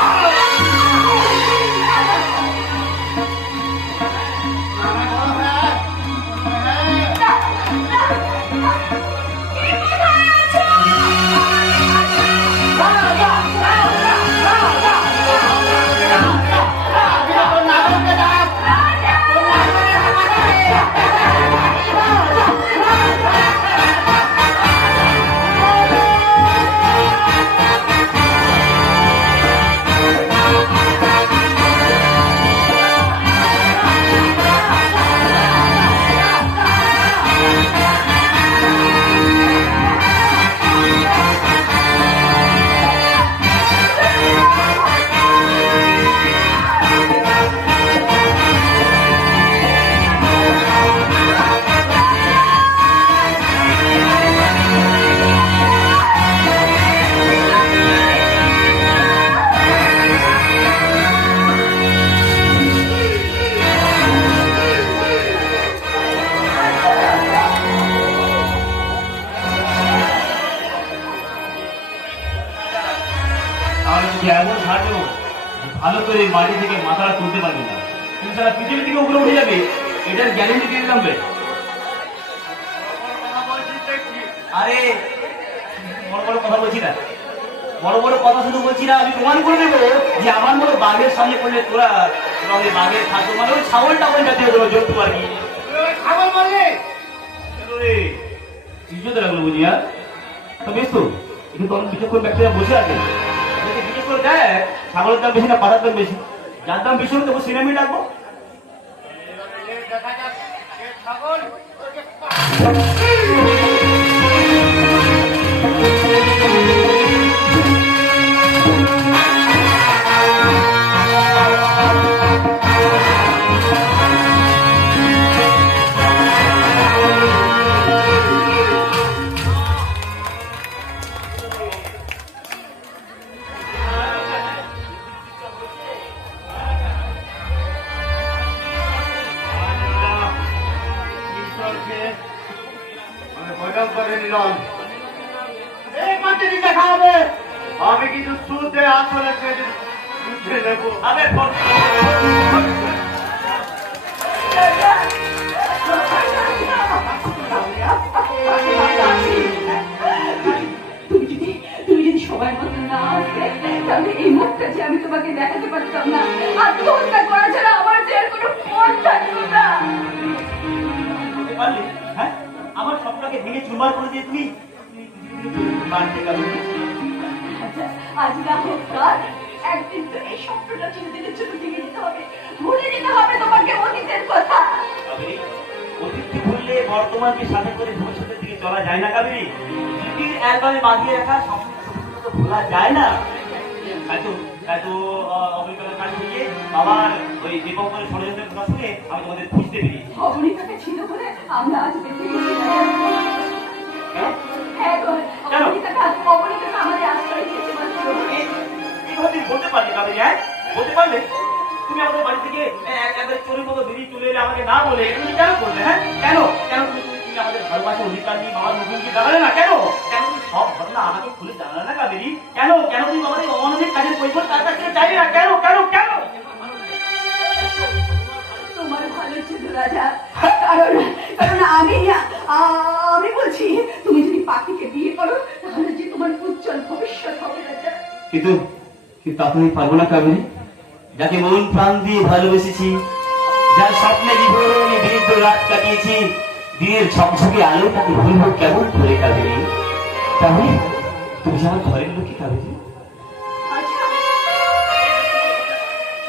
এমন হাঁটো ভালো করে মাটি থেকে মাথাটা তুলতে পারবি না, তুমি সারা পৃথিবী থেকে উপরে উঠে যাবে, এটার গ্যারেন্টি দিয়ে দিলাম রে। আরে বড় বড় কথা বলছি না, বড় বড় কথা শুধু বলছি না, আমি প্রমাণ করে দেবো যে আমার মতো বাঘের সামনে পড়লে তোরা ওই বাঘের খাদ্য মানে ওই ছাগল টাগল জাতীয় কোনো জন্তু আর কি ছাগল বললে ইজ্জত রাখলো বুঝি। আর তো বেশ তো কিন্তু তখন বিচক্ষণ ব্যক্তিরা বসে আছে, বিশেষ করে দেখ ছাগলের দাম বেশি না পাড়ার দাম বেশি, যার দাম বেশি হবে তবু সিনেমি ডাকবো। ছাগল আমি কিন্তু সুদে আসলে বুঝে নেবো। তুমি যদি সবার মতো না আসতে তাহলে এই মুখটা যে আমি তোমাকে দেখাতে পারতাম না, আত্মহত্যা করা ছাড়া আমার যে আর কোনো পথ থাকতো না। হ্যাঁ আমার স্বপ্নকে ভেঙে চুরমার করে দিয়ে তুমি বাড়তে গেলো। আচ্ছা আজ না হোক কাল একদিন তো এই স্বপ্নটা চিরদিনের জন্য ভেঙে যেতে হবে, ভুলে যেতে হবে তোমাকে অতীতের কথা। অতীতকে ভুললে বর্তমানকে সাথে করে ভবিষ্যতের দিকে চলা যায় না কাবেরী, স্মৃতির অ্যালবামে বাঁধিয়ে রাখা স্বপ্ন তো ভোলা যায় না। তাই তো অবনীতার কাছ থেকে বাবার ওই দীপঙ্করের ষড়যন্ত্রের কথা শুনে আমি তোমাদের বুঝতে পেরেছি। অবনীতাকে ছিল বলে আমরা আজ বেঁচে গেছি। হ্যাঁ গো, অবনীতাটা আমাদের আশ্রয় দিয়েছে মাত্র। এইভাবে বলতে পারলে কাবেরী, হ্যাঁ বলতে পারলে তুমি আমাদের বাড়ি থেকে একবার চোরের মতো বেরিয়ে চলে এলে আমাকে না বলে তুমি কেন করলে? হ্যাঁ কেন কেন তুমি আমাদের ভালোবাসা অধিকার নিয়ে বাবার মুখোমুখি দাঁড়ালে না? কেন কেন তুমি সব ঘটনা আমাকে খুলে জানালে না কাবেরী? কেন কেন তুমি আমাদের অমানবিক কাজের পরিবর্তন তার কাছ থেকে চাইলে না? কেন কেন কেন? তোমার ভালো ছিল রাজা, কারণ আমি বলছি তুমি যদি পাখিকে বিয়ে করো তাহলে যে তোমার উজ্জ্বল ভবিষ্যৎ হবে রাজা। কিন্তু কিন্তু তা তুমি পারবো না কাবেরী। যাকে মন প্রাণ দিয়ে ভালোবেসেছি, যার স্বপ্নে বিভোরে বৃদ্ধ রাত কাটিয়েছি, দিনের ঝকঝকে আলো তাকে ভুলবো কেমন করে কাবেরী? তাহলে তুমি যে আমার ঘরের লোকই কাবেরী। আচ্ছা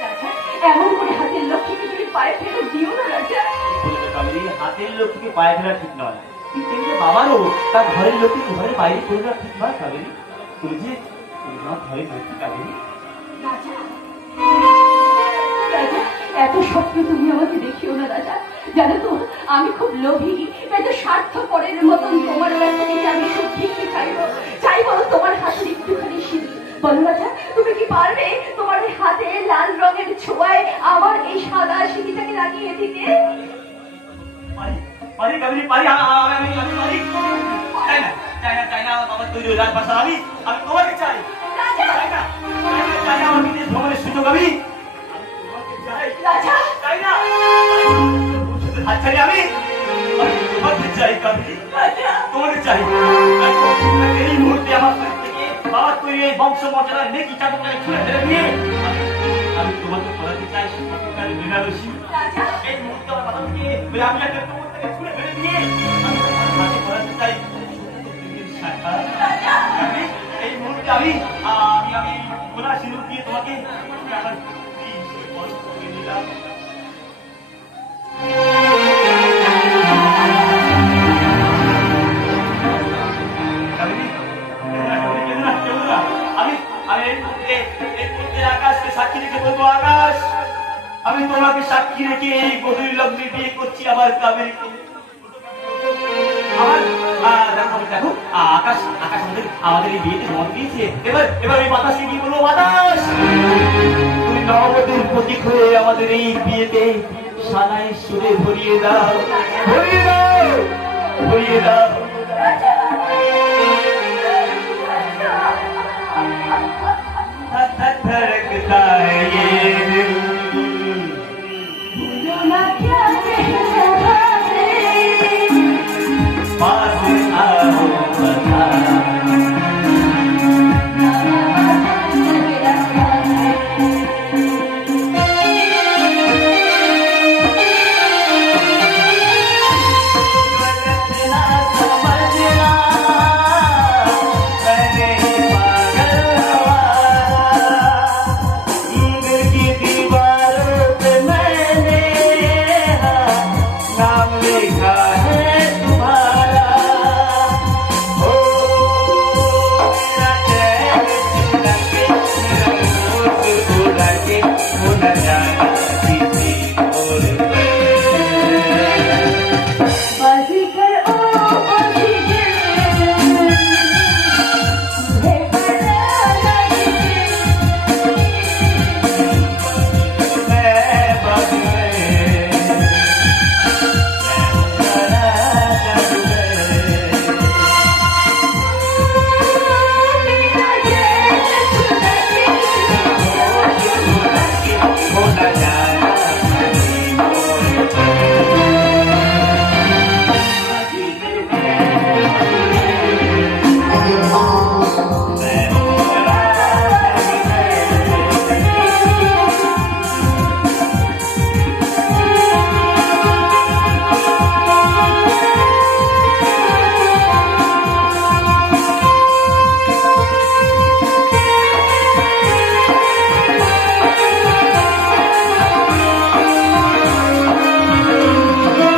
রাজা, এমন করে হাতের লক্ষ্মীকে তুমি পায়ে ফেলে দিও না রাজা। বলেছো কাবেরী, হাতের লক্ষ্মীকে পায়ে ফেলা ঠিক নয়, কিন্তু এমনি বাবারও তার ঘরের লক্ষ্মীকে ঘরের বাইরে করে দেওয়া ঠিক নয় কাবেরী। তুমি যে তুমি আমার ঘরের লক্ষ্মী কাবেরী। রাজা, রাজা, এত স্বপ্ন তুমি আমাকে দেখিও না রাজা। জানো তো আমি খুব লোভী, তাই তো স্বার্থপরের মতন তোমার কাছ থেকে আমি সুখ ভিক্ষে চাইবো তোমার হাতের একটুখানি সিঁদুর। বলো রাজা, তুমি কি পারবে তোমার ওই হাতে লাল রঙের ছোঁয়ায় আমার এই সাদা সিঁড়িটাকে লাগিয়ে দিতে? পারি পারি কাবেরী পারি, আমি পারি। চাই না আমার বাবা তৈরি রাজবাসা, আমি তোমাকে চাই। রাজা, চাই না আমার বিদেশ ভ্রমণের সুযোগ, আমি তোমাকে চাই। রাজা, চাই না হাত ছাড়ি, আমি তোমাকে চাই কাবেরী, তোমাকে চাই। এই মুহূর্তে আমার শরীর থেকে বাবার তৈরি এই বংশ মর্যাদার নেকি চাদরটাকে ছুঁড়ে ফেলে দিয়ে আমি তোমাকে পড়াতে চাই। আমি বিনারসী রাজা, এই মুহূর্তে আমার মাথা থেকে আমি একটা তোমার থেকে ছুঁড়ে ফেলে দিয়ে আমি তোমার হাতে পড়াতে চাই। এই মুহূর্তে আমি গোলা সিঁদুর দিয়ে তোমাকে আমার নিলাম। আকাশকে সাক্ষী রেখে বলবো, আকাশ আমি তোমাকে সাক্ষী রেখে এই গভীর লগ্নে বিয়ে করছি আমার কাবেরীকে। দেখো আকাশ আমাদের এই বিয়েতে মত দিয়েছে। এবার এই বাতাসকে কি বলবো, বাতাস তুমি নববধূর প্রতীক হয়ে আমাদের এই বিয়েতে সানায় সুরে ভরিয়ে দাও, ভরিয়ে দাও, ভরিয়ে দাও।